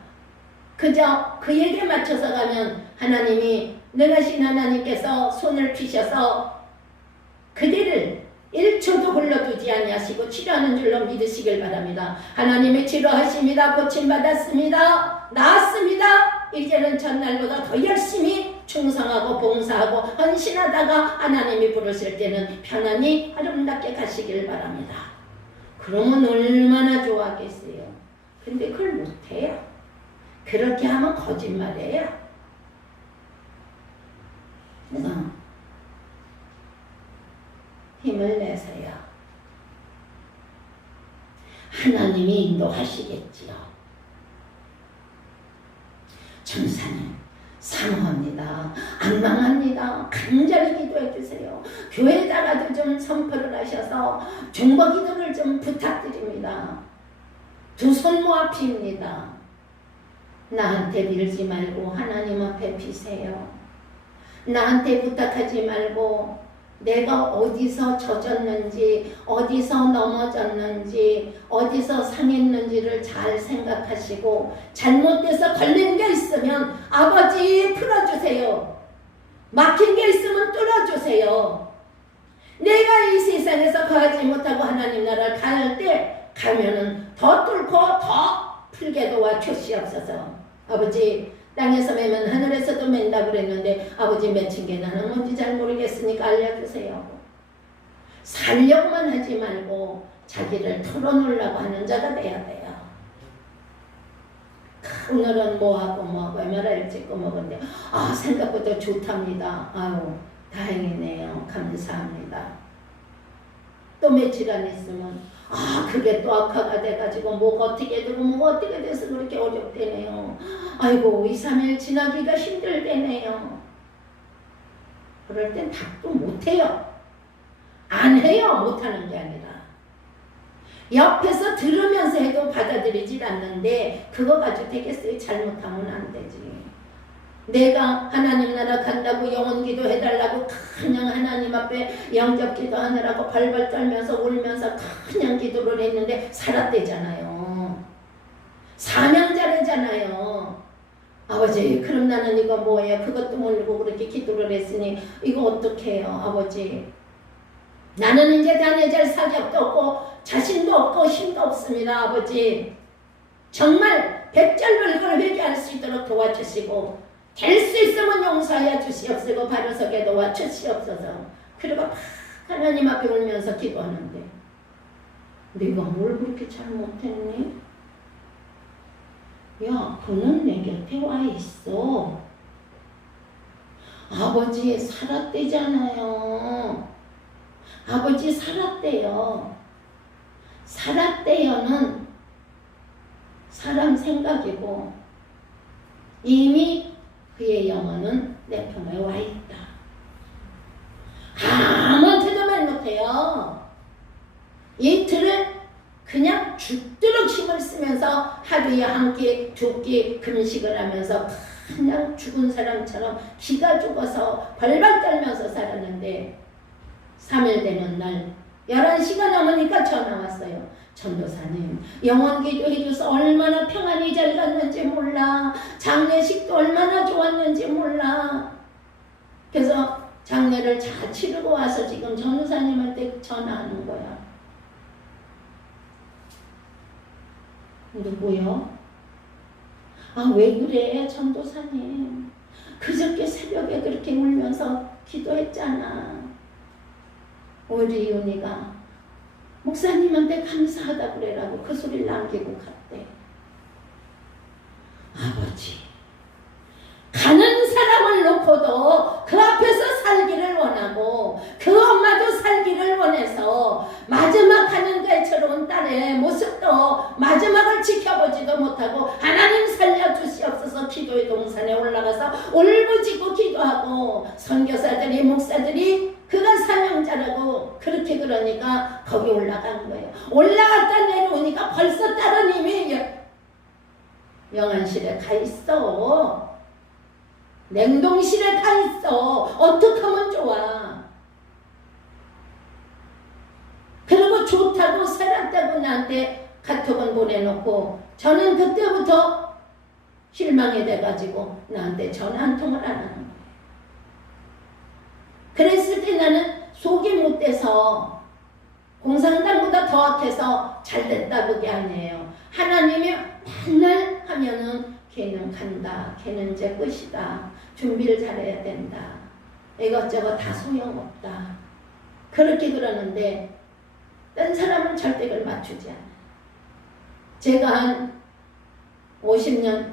그저 그에게 맞춰서 가면 하나님이 능하신 하나님께서 손을 피셔서 그대를 1초도 흘러두지 아니하시고 치료하는 줄로 믿으시길 바랍니다. 하나님이 치료하십니다. 고침받았습니다. 나았습니다. 이제는 전날보다 더 열심히 충성하고 봉사하고 헌신하다가 하나님이 부르실 때는 편안히 아름답게 가시길 바랍니다. 그러면 얼마나 좋아하겠어요. 근데 그걸 못해요. 그렇게 하면 거짓말이에요. 그래서 힘을 내세요. 하나님이 인도하시겠지요. 전사님 사모합니다. 안 망합니다. 간절히 기도해 주세요. 교회에다가도 좀 선포를 하셔서 중보 기도를 좀 부탁드립니다. 두 손 모아 핍니다. 나한테 빌지 말고 하나님 앞에 비세요. 나한테 부탁하지 말고 내가 어디서 젖었는지 어디서 넘어졌는지 어디서 상했는지를 잘 생각하시고 잘못돼서 걸린 게 있으면 아버지 풀어주세요. 막힌 게 있으면 뚫어주세요. 내가 이 세상에서 거하지 못하고 하나님 나라를 갈 때 가면은 더 뚫고 더 풀게 도와주시옵소서. 아버지 땅에서 매면 하늘에서도 맨다고 그랬는데 아버지 맺힌 게 나는 뭔지 잘 모르겠으니까 알려주세요. 살려고만 하지 말고 자기를 털어놓으려고 하는 자가 돼야 돼요. 오늘은 뭐하고 MRI를 찍고 먹었는데 생각보다 좋답니다. 아유 다행이네요. 감사합니다. 또 며칠 안 있으면 그게 또 악화가 돼가지고 뭐가 어떻게 되고 뭐가 어떻게 돼서 그렇게 어렵대네요. 아이고 2, 3일 지나기가 힘들대네요. 그럴 땐 답도 못해요. 안 해요. 못하는 게 아니라 옆에서 들으면서 해도 받아들이질 않는데 그거 가지고 되겠어요? 잘못하면 안 되지. 내가 하나님 나라 간다고 영혼 기도 해달라고 그냥 하나님 앞에 영접 기도하느라고 발발 떨면서 울면서 그냥 기도를 했는데 살았대잖아요. 사명자래잖아요. 아버지 그럼 나는 이거 뭐예요? 그것도 모르고 그렇게 기도를 했으니 이거 어떡해요 아버지. 나는 이제 다녀잘 사격도 없고 자신도 없고 힘도 없습니다 아버지. 정말 백절불걸 회개할 수 있도록 도와주시고 될 수 있으면 용서하여 주시옵시고 바로 서게 도와주시옵소서. 그리고 막 하나님 앞에 울면서 기도하는데 내가 뭘 그렇게 잘못했니? 야 그는 내 곁에 와 있어. 아버지 살았대잖아요. 아버지 살았대요. 살았대요는 사람 생각이고 이미 그의 영혼은 내 품에 와 있다. 아무한테도 말 못해요. 이틀을 그냥 죽도록 힘을 쓰면서 하루에 한 끼, 두 끼 금식을 하면서 그냥 죽은 사람처럼 기가 죽어서 벌벌 떨면서 살았는데 3일 되는 날 11시가 넘으니까 전화 왔어요. 전도사님 영원 기도해줘서 얼마나 평안히 잘 갔는지 몰라. 장례식도 얼마나 좋았는지 몰라. 그래서 장례를 잘 치르고 와서 지금 전도사님한테 전화하는 거야. 누구요? 왜 그래 전도사님. 그저께 새벽에 그렇게 울면서 기도했잖아. 우리 윤희가 목사님한테 감사하다 그래라고 그 소리를 남기고 갔대. 아버지 가는 사람을 놓고도 그 앞에서 살기를 원하고 그 엄마도 살기를 원해서 마지막 하는 가이처럼 딸의 모습도 마지막을 지켜보지도 못하고 하나님 살려주시옵소서 기도의 동산에 올라가서 울부짖고 기도하고 선교사들이 목사들이 그가 사명자라고 그렇게 그러니까 거기 올라간 거예요. 올라갔다 내려오니까 벌써 다른 이미 영안실에 가 있어. 냉동실에 가 있어. 어떻게 하면 좋아. 그리고 좋다고 살았다고 나한테 카톡은 보내놓고 저는 그때부터 실망이 돼가지고 나한테 전화 한 통을 안 하는 거예요. 그랬을 때 나는 속이 못 돼서 공산당보다 더 악해서 잘됐다 그게 아니에요. 하나님이 맨날 하면은 걔는 간다. 걔는 이제 끝이다. 준비를 잘해야 된다. 이것저것 다 소용없다. 그렇게 그러는데 딴 사람은 절대 그걸 맞추지 않아요. 제가 한 50년,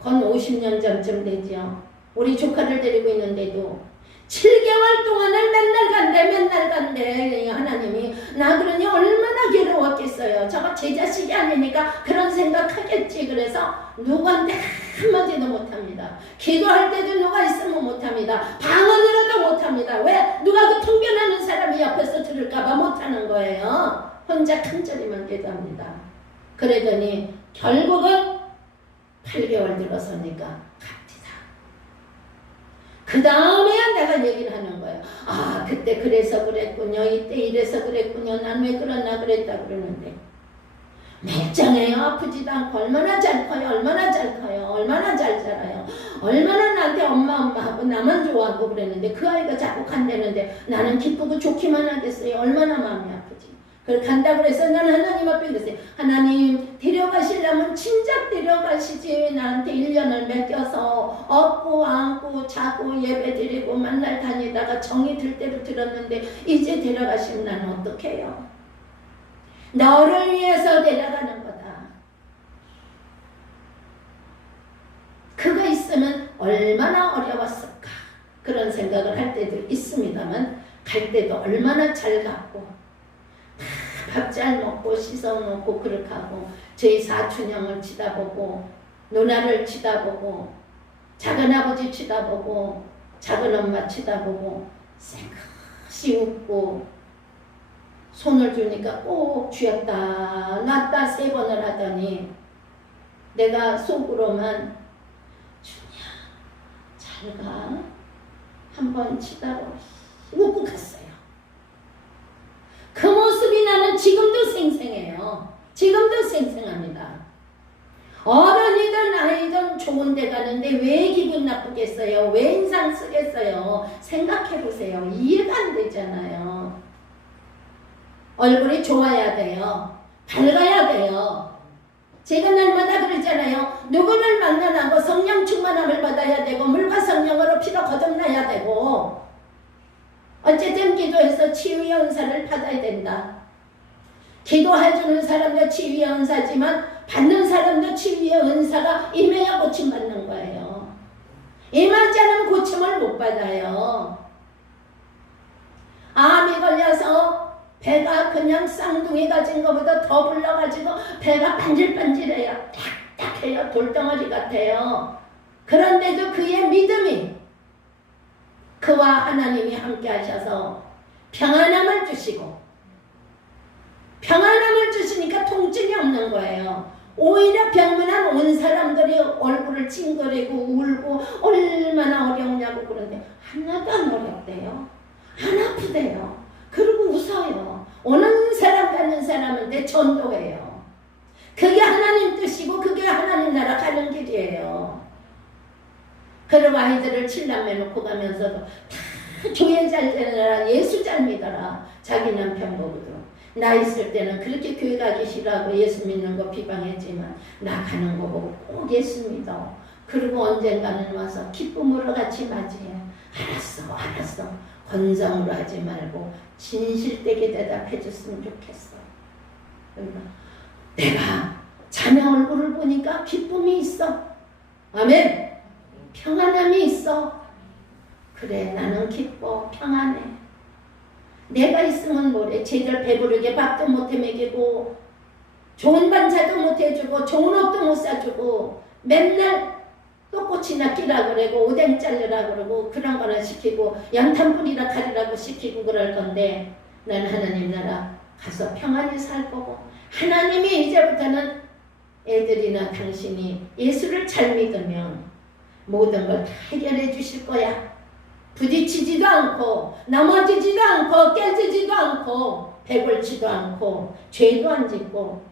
건 50년 전쯤 되죠. 우리 조카를 데리고 있는데도 7개월 동안을 맨날 간대. 하나님이 나 그러니 얼마나 괴로웠겠어요. 저거 제 자식이 아니니까 그런 생각하겠지. 그래서 누구한테 한마디도 못합니다. 기도할 때도 누가 있으면 못합니다. 방언으로도 못합니다. 왜? 누가 그 통변하는 사람이 옆에서 들을까봐 못하는 거예요. 혼자 큰절이만 기도합니다. 그러더니 결국은 8개월 들어서니까 갑니다. 그 다음에야 내가 얘기를 하는 거예요. 그때 그래서 그랬군요. 이때 이래서 그랬군요. 난 왜 그러나 그랬다 그러는데 멀쩡해요. 아프지도 않고 얼마나 잘 커요. 얼마나 잘 커요. 얼마나 잘 자라요. 얼마나 나한테 엄마 하고 나만 좋아하고 그랬는데 그 아이가 자꾸 간다는데 나는 기쁘고 좋기만 하겠어요. 얼마나 마음이 아프지. 그걸 간다고 그래서 나는 하나님 앞에 그랬어요. 하나님 데려가시려면 진작 데려가시지. 나한테 1년을 맡겨서 업고 안고 자고 예배드리고 만날 다니다가 정이 들 대로 들었는데 이제 데려가시면 나는 어떡해요. 너를 위해서 내려가는 거다. 그거 있으면 얼마나 어려웠을까 그런 생각을 할 때도 있습니다만 갈 때도 얼마나 잘 갔고 밥 잘 먹고 씻어 놓고 그렇게 하고 저희 사촌형을 치다보고 누나를 치다보고 작은아버지 치다보고 작은엄마 치다보고 생각시 웃고 손을 주니까 꼭 쥐었다 놨다 3번을 하더니 내가 속으로만 준이야 잘가 한번 치다보 웃고 갔어요. 그 모습이 나는 지금도 생생해요. 지금도 생생합니다. 어른이든 아이든 좋은 데 가는데 왜 기분 나쁘겠어요? 왜 인상 쓰겠어요? 생각해보세요. 이해가 안 되잖아요. 얼굴이 좋아야 돼요. 밝아야 돼요. 제가 날마다 그러잖아요. 누구를 만나고 성령 충만함을 받아야 되고 물과 성령으로 피가 거듭나야 되고 어쨌든 기도해서 치유의 은사를 받아야 된다. 기도해주는 사람도 치유의 은사지만 받는 사람도 치유의 은사가 임해야 고침받는 거예요. 임하지 않으면 고침을 못 받아요. 암이 걸려서 배가 그냥 쌍둥이 가진 것보다 더 불러가지고 배가 반질반질해요. 딱딱해요. 돌덩어리 같아요. 그런데도 그의 믿음이 그와 하나님이 함께 하셔서 평안함을 주시고 평안함을 주시니까 통증이 없는 거예요. 오히려 병문안 온 사람들이 얼굴을 찡그리고 울고 얼마나 어렵냐고 그러는데 하나도 안 어렵대요. 안 아프대요. 그리고 웃어요. 오는 사람 가는 사람한테 전도해요. 그게 하나님 뜻이고 그게 하나님 나라 가는 길이에요. 그리고 아이들을 칠남매 놓고 가면서도 다 교회 잘 되느라 예수 잘 믿어라. 자기 남편 보고도. 나 있을 때는 그렇게 교회 가기 싫어하고 예수 믿는 거 비방했지만 나 가는 거 보고 꼭 예수 믿어. 그리고 언젠가는 와서 기쁨으로 같이 맞이해. 알았어. 건성으로 하지 말고 진실되게 대답해 줬으면 좋겠어. 그러니까 내가 자네 얼굴을 보니까 기쁨이 있어. 아멘. 평안함이 있어. 그래 나는 기뻐 평안해. 내가 있으면 뭐래. 쟤들 배부르게 밥도 못해 먹이고 좋은 반차도 못 해주고 좋은 옷도 못 사주고 맨날 떡꼬치나 끼라 그러고 오뎅 자르라 그러고 그런 거나 시키고 연탄 뿌리라 가리라고 시키고 그럴 건데 난 하나님 나라 가서 평안히 살 거고 하나님이 이제부터는 애들이나 당신이 예수를 잘 믿으면 모든 걸 다 해결해 주실 거야. 부딪히지도 않고 넘어지지도 않고 깨지지도 않고 배골치도 않고 죄도 안 짓고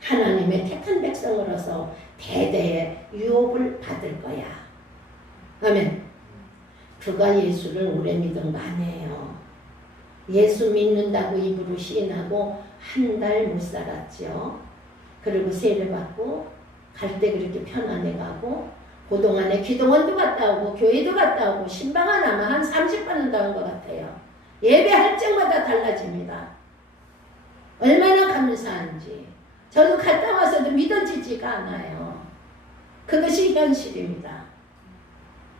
하나님의 택한 백성으로서 대대의 유업을 받을 거야. 아멘. 그가 예수를 오래 믿은 거 아니에요. 예수 믿는다고 입으로 시인하고 한 달 못 살았죠. 그리고 세례받고 갈 때 그렇게 편안해 가고 그동안에 기도원도 갔다 오고 교회도 갔다 오고 신방 하나만 한 30번은 더 온 것 같아요. 예배할 적마다 달라집니다. 얼마나 감사한지. 저도 갔다 와서도 믿어지지가 않아요. 그것이 현실입니다.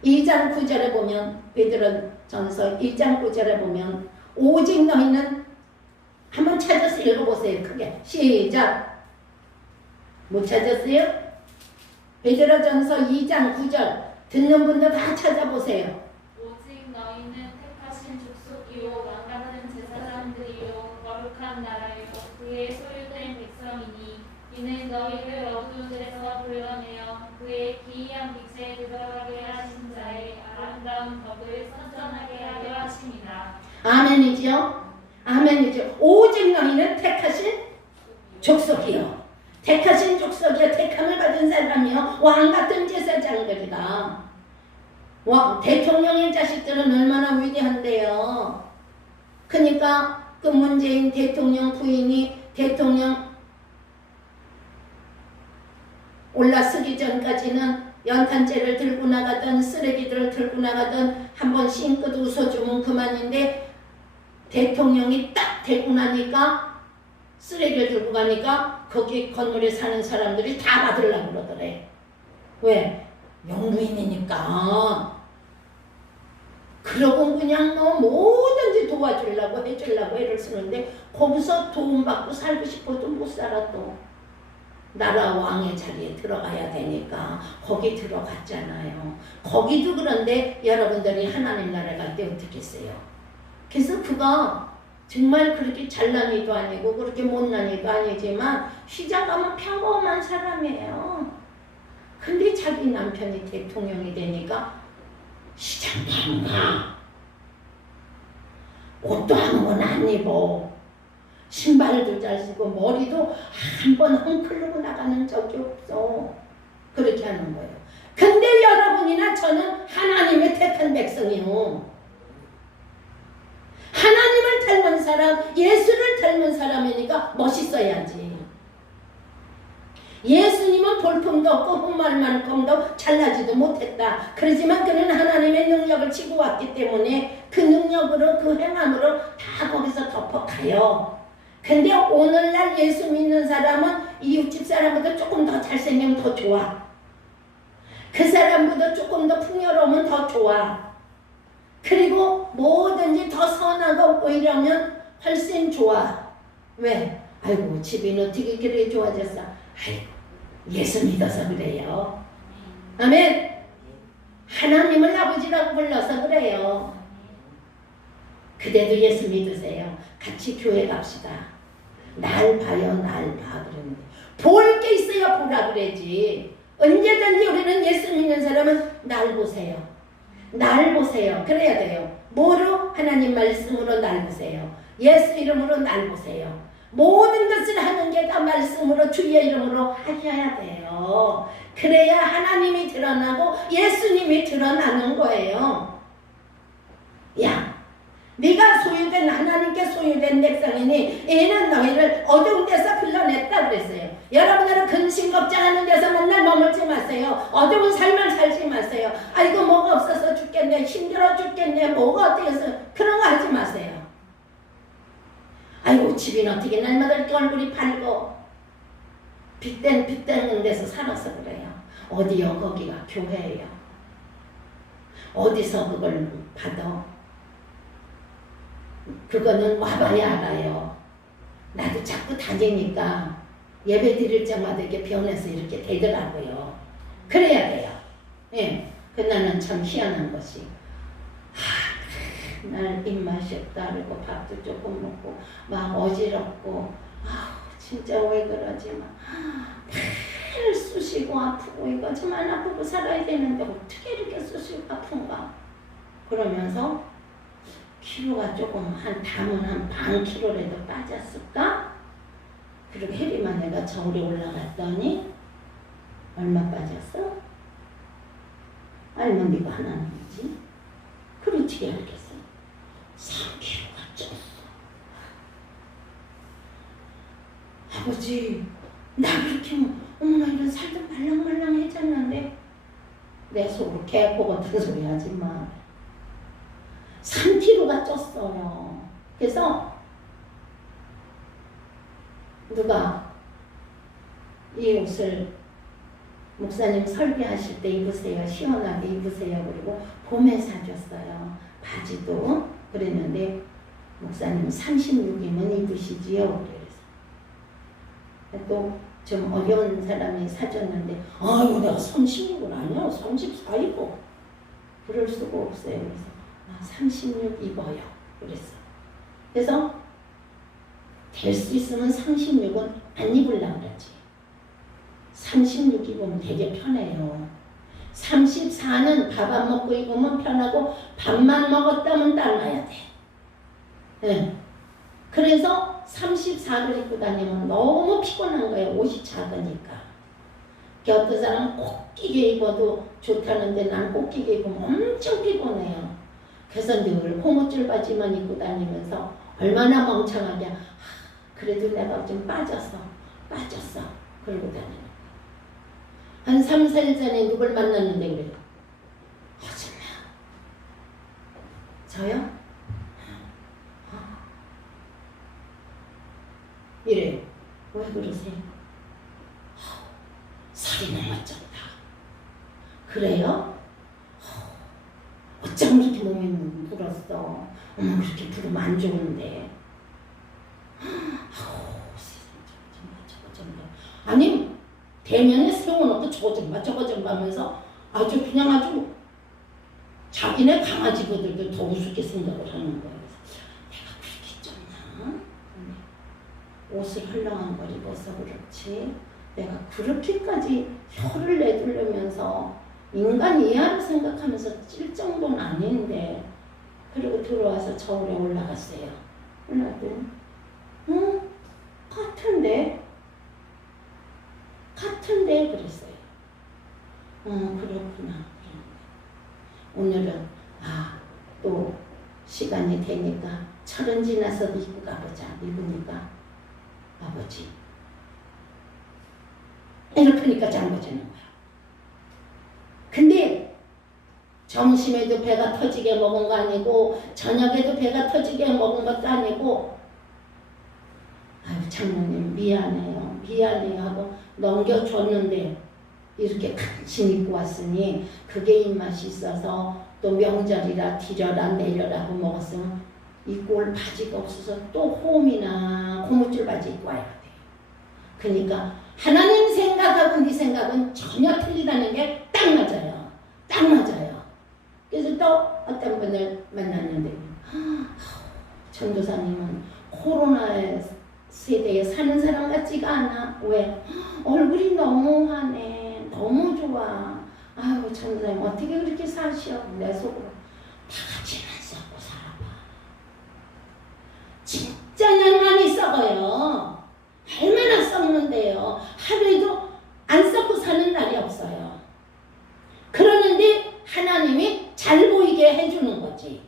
2장 9절에 보면 베드로전서 2장 9절에 보면 오직 너희는 한번 찾아서 읽어보세요. 크게 시작. 못 찾았어요? 베드로전서 2장 9절 듣는 분들 다 찾아보세요. 오직 너희는 택하신 족속이요 왕같은 제사장들이요 거룩한 나라요 그의 소유된 백성이니 이는 너희를 어두운 데서 불러내어 그의 기이한 빛에 들어가게 하신 자의 아름다운 법을 선전하게 하려 하심이다. 아멘이죠? 아멘이죠. 오직 너희는 택하신 족속이요. 택하신 족속이요. 택함을 받은 사람이요. 왕같은 제사장들이다. 대통령의 자식들은 얼마나 위대한데요. 그러니까 그 문재인 대통령 부인이 대통령 올라서기 전까지는 연탄재를 들고 나가던 쓰레기들을 들고 나가던 한번 싱긋 웃어주면 그만인데 대통령이 딱 되고 나니까 쓰레기를 들고 가니까 거기 건물에 사는 사람들이 다 받으려고 그러더래. 왜? 영부인이니까. 그러고 그냥 뭐 뭐든지 도와주려고 해주려고 애를 쓰는데 거기서 도움받고 살고 싶어도 못 살아. 또 나라 왕의 자리에 들어가야 되니까 거기 들어갔잖아요. 거기도 그런데 여러분들이 하나님 나라 갈 때 어떻게 했어요? 그래서 그가 정말 그렇게 잘난이도 아니고 그렇게 못난이도 아니지만 시장 가면 평범한 사람이에요. 근데 자기 남편이 대통령이 되니까 시장도 안 가. 옷도 아무거나 안 입어. 신발도 잘 쓰고 머리도 한 번 헝클르고 나가는 적이 없어. 그렇게 하는 거예요. 근데 여러분이나 저는 하나님의 택한 백성이요. 하나님을 닮은 사람, 예수를 닮은 사람이니까 멋있어야지. 예수님은 볼품도 없고 흠말만큼도 잘나지도 못했다. 그렇지만 그는 하나님의 능력을 지고 왔기 때문에 그 능력으로 그 행함으로 다 거기서 덮어가요. 근데 오늘날 예수 믿는 사람은 이웃집 사람보다 조금 더 잘생기면 더 좋아. 그 사람보다 조금 더 풍요로우면 더 좋아. 그리고 뭐든지 더 선하고 이러면 훨씬 좋아. 왜? 아이고 집이 어떻게 그렇게 좋아졌어? 아이고 예수 믿어서 그래요. 아멘. 하나님을 아버지라고 불러서 그래요. 그대도 예수 믿으세요. 같이 교회 갑시다. 날 봐요, 날 봐. 그러는데 볼 게 있어야 보라 그러지. 언제든지 우리는 예수 믿는 사람은 날 보세요. 날 보세요. 그래야 돼요. 뭐로? 하나님 말씀으로 날 보세요. 예수 이름으로 날 보세요. 모든 것을 하는 게 다 말씀으로 주의 이름으로 하셔야 돼요. 그래야 하나님이 드러나고 예수님이 드러나는 거예요. 야, 네가 소유된 하나님께 소유된 백성이니 이는 너희를 어두운 데서 불러냈다 그랬어요. 여러분들은 근심 걱정하는 데서 맨날 머물지 마세요. 어두운 삶을 살지 마세요. 아이고 뭐가 없어서 죽겠네, 힘들어 죽겠네, 뭐가 어떻게 해서 그런 거 하지 마세요. 아이고 집이 어떻게 날마다 이렇게 얼굴이 밝고 빗대는 데서 살아서 그래요. 어디요? 거기가 교회예요. 어디서 그걸 받아? 그거는 와봐야 알아요. 나도 자꾸 다니니까 예배 드릴 때마다 이렇게 변해서 이렇게 되더라고요. 그래야 돼요. 예. 그나는 참 희한한 것이 날 입맛이 없다 그러고 밥도 조금 먹고 막 어지럽고 진짜 왜 그러지 막 팔을 쑤시고 아프고 이거 저만 아프고 살아야 되는데 어떻게 이렇게 쑤시고 아픈가 그러면서 키로가 조금 담은 한 반 키로라도 빠졌을까? 그리고 해리만 내가 저울에 올라갔더니 얼마 빠졌어? 알면 네가 하나님이지? 그걸 어떻게 알겠어? 3kg가 쪘어. 아버지 나 그렇게 엄마 이런 살도 말랑말랑해졌는데 내 속으로 개코 같은 소리 하지 마. 3kg가 쪘어요. 그래서 누가 이 옷을 목사님 설교하실 때 입으세요. 시원하게 입으세요. 그리고 봄에 사줬어요. 바지도 그랬는데 목사님 36이면 입으시지요. 그래서 또 좀 어려운 사람이 사줬는데 아유 내가 36은 아니야. 34이고 그럴 수가 없어요. 그래서 36 입어요. 그랬어. 그래서 될 수 있으면 36은 안 입으려고 그러지. 36 입으면 되게 편해요. 34는 밥 안 먹고 입으면 편하고 밥만 먹었다면 닮아야 돼. 네. 그래서 34를 입고 다니면 너무 피곤한 거예요. 옷이 작으니까. 어떤 사람은 꼭 끼게 입어도 좋다는데 난 꼭 끼게 입으면 엄청 피곤해요. 그래서 늘 고무줄 바지만 입고 다니면서 얼마나 멍청하냐. 그래도 내가 좀 빠졌어. 그러고 다니는 한 3, 4일 전에 누굴 만났는데 그래요. 거짓말. 저요? 이래요. 왜 그러세요? 살이 너무 쪘다. 그래요? 어쩜 이렇게 몸이 불었어? 어머 그렇게 부르면 안 좋은데. 아니 대면에 세워놓고 저거 좀 봐 하면서 아주 자기네 강아지들도 더 우습게 생각을 하는 거예요. 내가 그렇게 쪘나? 옷을 헐렁한 걸 입어서 그렇지 내가 그렇게까지 혀를 내두르면서 인간 이하를 생각하면서 찔 정도는 아닌데. 그리고 들어와서 저울에 올라갔어요. 올라갔더니 같은데 그랬어요. 그렇구나. 오늘은 또 시간이 되니까 30 지나서도 입고 가보자. 입으니까 아버지 이렇게니까 장거지는 거야. 근데 점심에도 배가 터지게 먹은 거 아니고 저녁에도 배가 터지게 먹은 것도 아니고 장모님 미안해요 하고 넘겨줬는데 이렇게 간신히 입고 왔으니 그게 입맛이 있어서 또 명절이라 드려라 내려라 하고 먹었으면 입고 올 바지가 없어서 또 홈이나 고무줄 바지 입고 와야 돼요. 그러니까 하나님 생각하고 네 생각은 전혀 틀리다는 게 딱 맞아요. 딱 맞아요. 그래서 또 어떤 분을 만났는데 전도사님은 코로나 세대에 사는 사람 같지가 않아. 왜? 얼굴이 너무 환해. 너무 좋아. 아유 전도사님 어떻게 그렇게 사셔? 내 속으로 다 같이는 안 썩고 살아봐. 진짜 날 많이 썩어요. 얼마나 썩는데요. 하루에도 안 썩고 사는 날이 없어요. 그러는데 하나님이 잘 보이게 해주는 거지.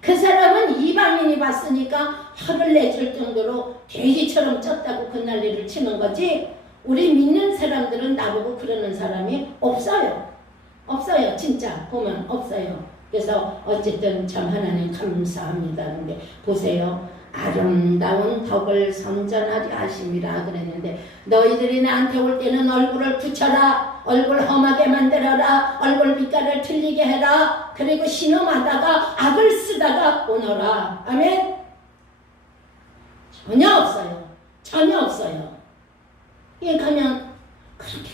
그 사람은 이방인이 봤으니까 혀를 내줄 정도로 돼지처럼 쪘다고 그 난리를 치는 거지. 우리 믿는 사람들은 나보고 그러는 사람이 없어요. 없어요. 진짜 보면 없어요. 그래서 어쨌든 참 하나님 감사합니다. 근데 보세요. 아름다운 덕을 선전하려 하심이라 그랬는데 너희들이 나한테 올 때는 얼굴을 붙여라. 얼굴 험하게 만들어라. 얼굴 빛깔을 틀리게 해라. 그리고 신음하다가 악을 쓰다가 오너라. 아멘? 전혀 없어요. 전혀 없어요. 예, 가면 그렇게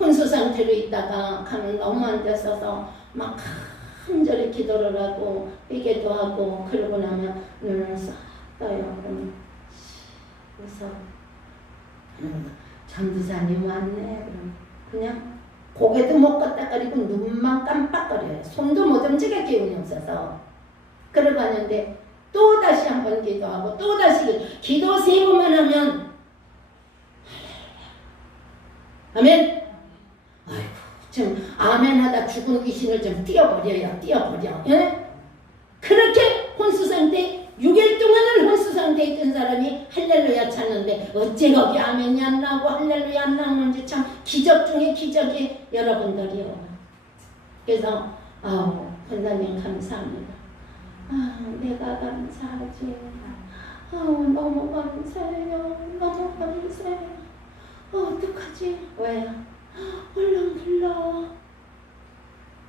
혼수 상태로 있다가 가면 너무 안 됐어서 막 간절히 기도를 하고 회개도 하고 그러고 나면 눈을 싹 떠요. 그러면 그래서 전도사님 왔네. 그럼 그냥 고개도 못 껐다거리고 눈만 깜빡거려요. 손도 못 움직여 기운이 없어서. 그러고 하는데 또 다시 한번 기도하고 또 다시 기도 3번만 하면 아멘. 아이고 좀 아멘 하다 죽은 귀신을 좀 띄어버려요. 예? 그렇게 혼수 상태 6일 동안을 혼수 상태에 있던 사람이 할렐루야 찾는데 어째 거기 아멘이 안 나오고 할렐루야 안 나오는지 참 기적 중에 기적이 여러분들이요. 그래서 권사님 감사합니다. 내가 감사하지. 너무 감사해요. 너무 감사해요. 어떡하지? 왜요? 얼른 불러.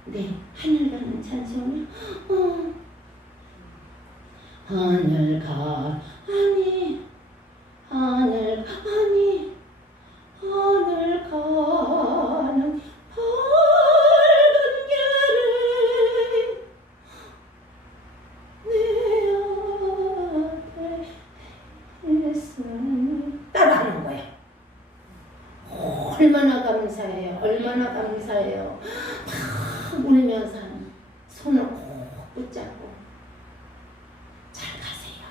네, 하늘 가는 찬송이요. 하늘 가는 밝은 별을 내 앞에 있으니 따라하는 거야. 얼마나 감사해요. 얼마나 감사해요. 막 울면서 손을 꼭 붙잡고 잘 가세요.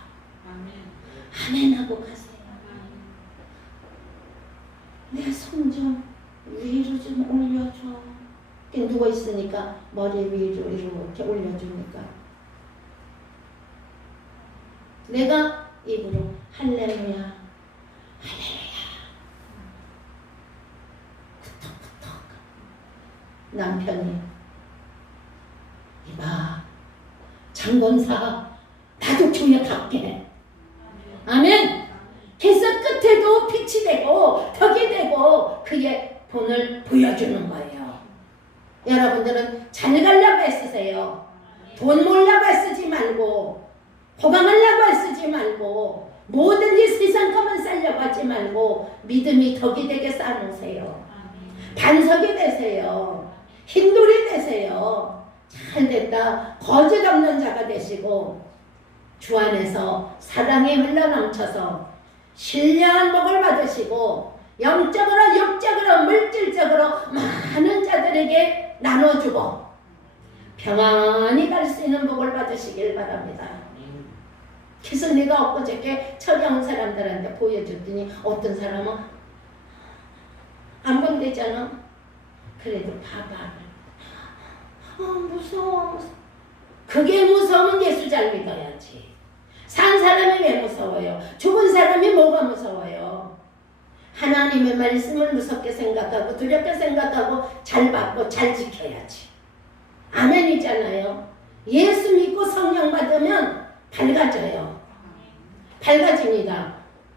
아멘 하고 가세요. 내 손 좀 위로 좀 올려줘. 누워있으니까 머리 위로 이렇게 올려주니까 내가 입으로 할렐루야 할렐루야 끄덕끄덕. 남편이 이봐 장건사 나도 교회 갈게. 아멘. 그래서 사람에게 돈을 보여주는 거예요. 여러분들은 잘 가려고 애쓰세요. 돈 몰라고 애쓰지 말고, 호강하려고 애쓰지 말고, 뭐든지 세상 것만 쌓려고 하지 말고 믿음이 덕이 되게 쌓아놓으세요. 반석이 되세요. 흰돌이 되세요. 잘 됐다. 거짓 없는 자가 되시고 주 안에서 사랑이 흘러넘쳐서 신령한 복을 받으시고 영적으로 육적으로 물질적으로 많은 자들에게 나눠주고 평안히 갈 수 있는 복을 받으시길 바랍니다. 그래서 내가 엊그저께 처경 사람들한테 보여줬더니 어떤 사람은 안 본대잖아. 그래도 봐봐. 무서워. 그게 무서우면 예수 잘 믿어야지. 산 사람이 왜 무서워요? 죽은 사람이 뭐가 무서워요? 하나님의 말씀을 무섭게 생각하고 두렵게 생각하고 잘 받고 잘 지켜야지. 아멘이잖아요. 예수 믿고 성령 받으면 밝아져요. 밝아집니다.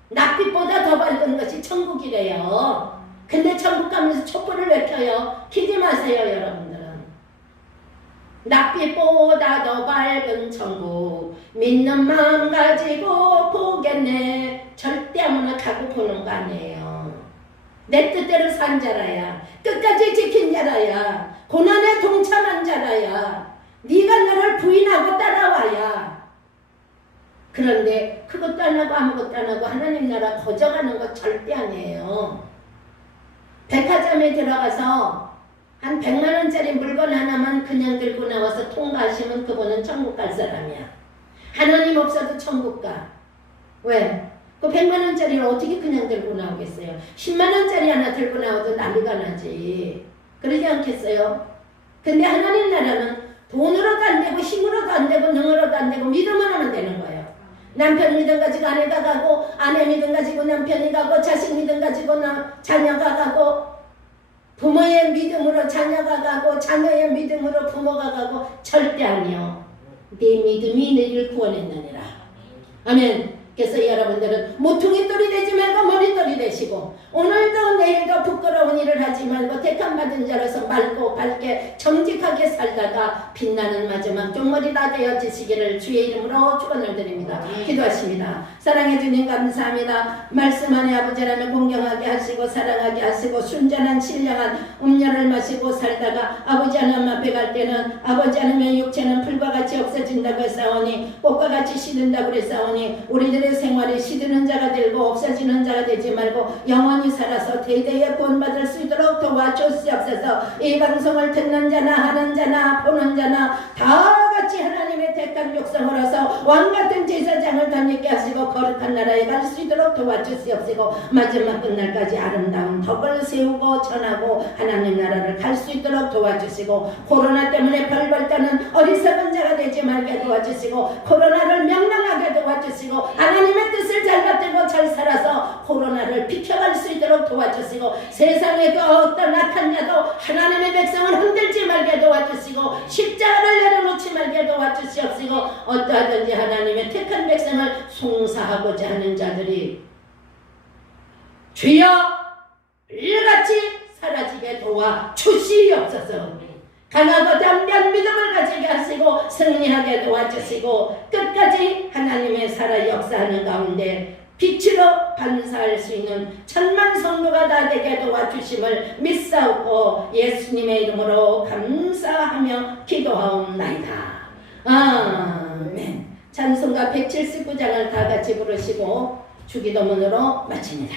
낯빛보다 더 밝은 것이 천국이래요. 근데 천국 가면서 촛불을 왜 켜요? 키지 마세요, 여러분들은. 낯빛보다 더 밝은 천국 믿는 마음 가지고 보겠네. 절대 아무나 가고 보는 거 아니에요. 내 뜻대로 산 자라야, 끝까지 지킨 자라야, 고난에 동참한 자라야, 네가 나를 부인하고 따라와야. 그런데 그것도 안 하고 아무것도 안 하고 하나님 나라 거저가는 거 절대 아니에요. 백화점에 들어가서 한 100만 원짜리 물건 하나만 그냥 들고 나와서 통과하시면 그분은 천국 갈 사람이야. 하나님 없어도 천국 가. 왜? 그 100만 원짜리를 어떻게 그냥 들고 나오겠어요? 10만 원짜리 하나 들고 나와도 난리가 나지. 그러지 않겠어요? 근데 하나님 나라는 돈으로도 안 되고 힘으로도 안 되고 능으로도 안 되고 믿음만 하면 되는 거예요. 남편 믿음 가지고 아내가 가고 아내 믿음 가지고 남편이 가고 자식 믿음 가지고 자녀가 가고 부모의 믿음으로 자녀가 가고 자녀의 믿음으로 부모가 가고 절대 아니요. 내 믿음이 너희를 구원했느니라. 아멘. 그래서 여러분들은 모퉁이 돌이 되지 말고 머리돌이 되시고 오늘도 내일도 부끄러운 일을 하지 말고 택함받은 자로서 맑고 밝게 정직하게 살다가 빛나는 마지막 종머리 다 되어지시기를 주의 이름으로 축원을 드립니다. 기도하십니다. 사랑해 주님 감사합니다. 말씀 안에 아버지 하나님 공경하게 하시고 사랑하게 하시고 순전한 신령한 음료를 마시고 살다가 아버지 하나님 앞에 갈 때는 아버지 하나님의 육체는 풀과 같이 없어진다고 했사오니 꽃과 같이 시든다고 그랬사오니 우리들의 생활이 시드는 자가 되고 없어지는 자가 되지 말고 영원히 살아서 대대에 구원받을 수 있도록 도와주시옵소서. 이 방송을 듣는 자나 하는 자나 보는 자나 다 같이 하나님의 택한 육성으로서 왕같은 제사장을 덧입게 하시고 거룩한 나라에 갈 수 있도록 도와주시옵시고 마지막 끝날까지 아름다운 덕을 세우고 전하고 하나님 나라를 갈 수 있도록 도와주시고 코로나 때문에 벌벌 떠는 어리석은 자가 되지 말게 도와주시고 코로나를 명랑하게 도와주시고 하나님의 뜻을 잘 받들고 잘 살아서 코로나를 비켜갈 수 있도록 도와주시고 세상의 그 어떤 악한 자도 하나님의 백성을 흔들지 말게 도와주시고 십자가를 내려놓지 말게 도와주시옵시고 어떠하든지 하나님의 택한 백성을 송사하고자 하는 자들이 주여 일같이 사라지게 도와주시옵소서. 강하고 담대한 믿음을 가지게 하시고 승리하게 도와주시고 끝까지 하나님의 살아 역사하는 가운데 빛으로 반사할 수 있는 천만 성도가 다 되게 도와주심을 믿사옵고 예수님의 이름으로 감사하며 기도하옵나이다. 아멘. 찬송가 179장을 다 같이 부르시고 주기도문으로 마칩니다.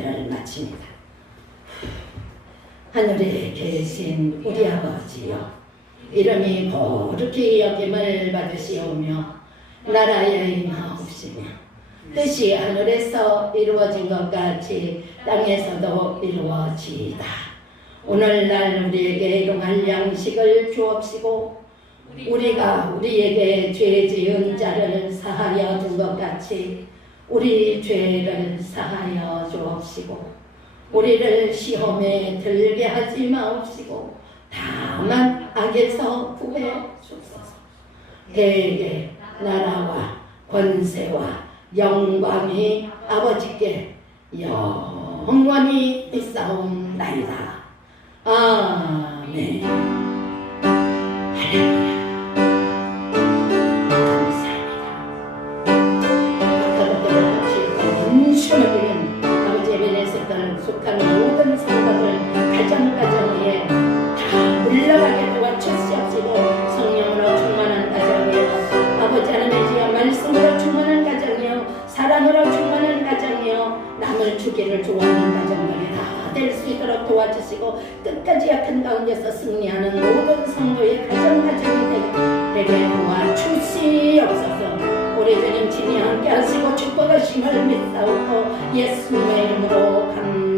예배를 마칩니다. 하늘에 계신 우리 아버지여, 이름이 거룩히 여김을 받으시오며 나라의 임하옵시며 뜻이 하늘에서 이루어진 것 같이 땅에서도 이루어지이다. 오늘날 우리에게 일용할 양식을 주옵시고 우리가 우리에게 죄 지은 자를 사하여 준 것 같이 우리 죄를 사하여 주옵시고 우리를 시험에 들게 하지 마옵시고 다만 악에서 구해 주옵소서. 대개 나라와 권세와 영광이 아버지께 영원히 있사옵나이다. 아멘. 할렐루야. 인수는 아버지 에베네zer 땅을 속하는 모든 성도들 가정에 다 물러가게 도와주시옵시고 성령으로 충만한 가정이요 아버지 하나님의 지어 말씀으로 충만한 가정이요 사랑으로 충만한 가정이요 남을 주기를 좋아하는 가정들이 다 될 수 있도록 도와주시고 끝까지 약한 가운데서 승리하는 모든 성도의 가정이 되게 도와주시옵소서. 우리 주님 친히 함께 하시고 축복하심을 믿사오고 예수님의 이름으로 감사합니다.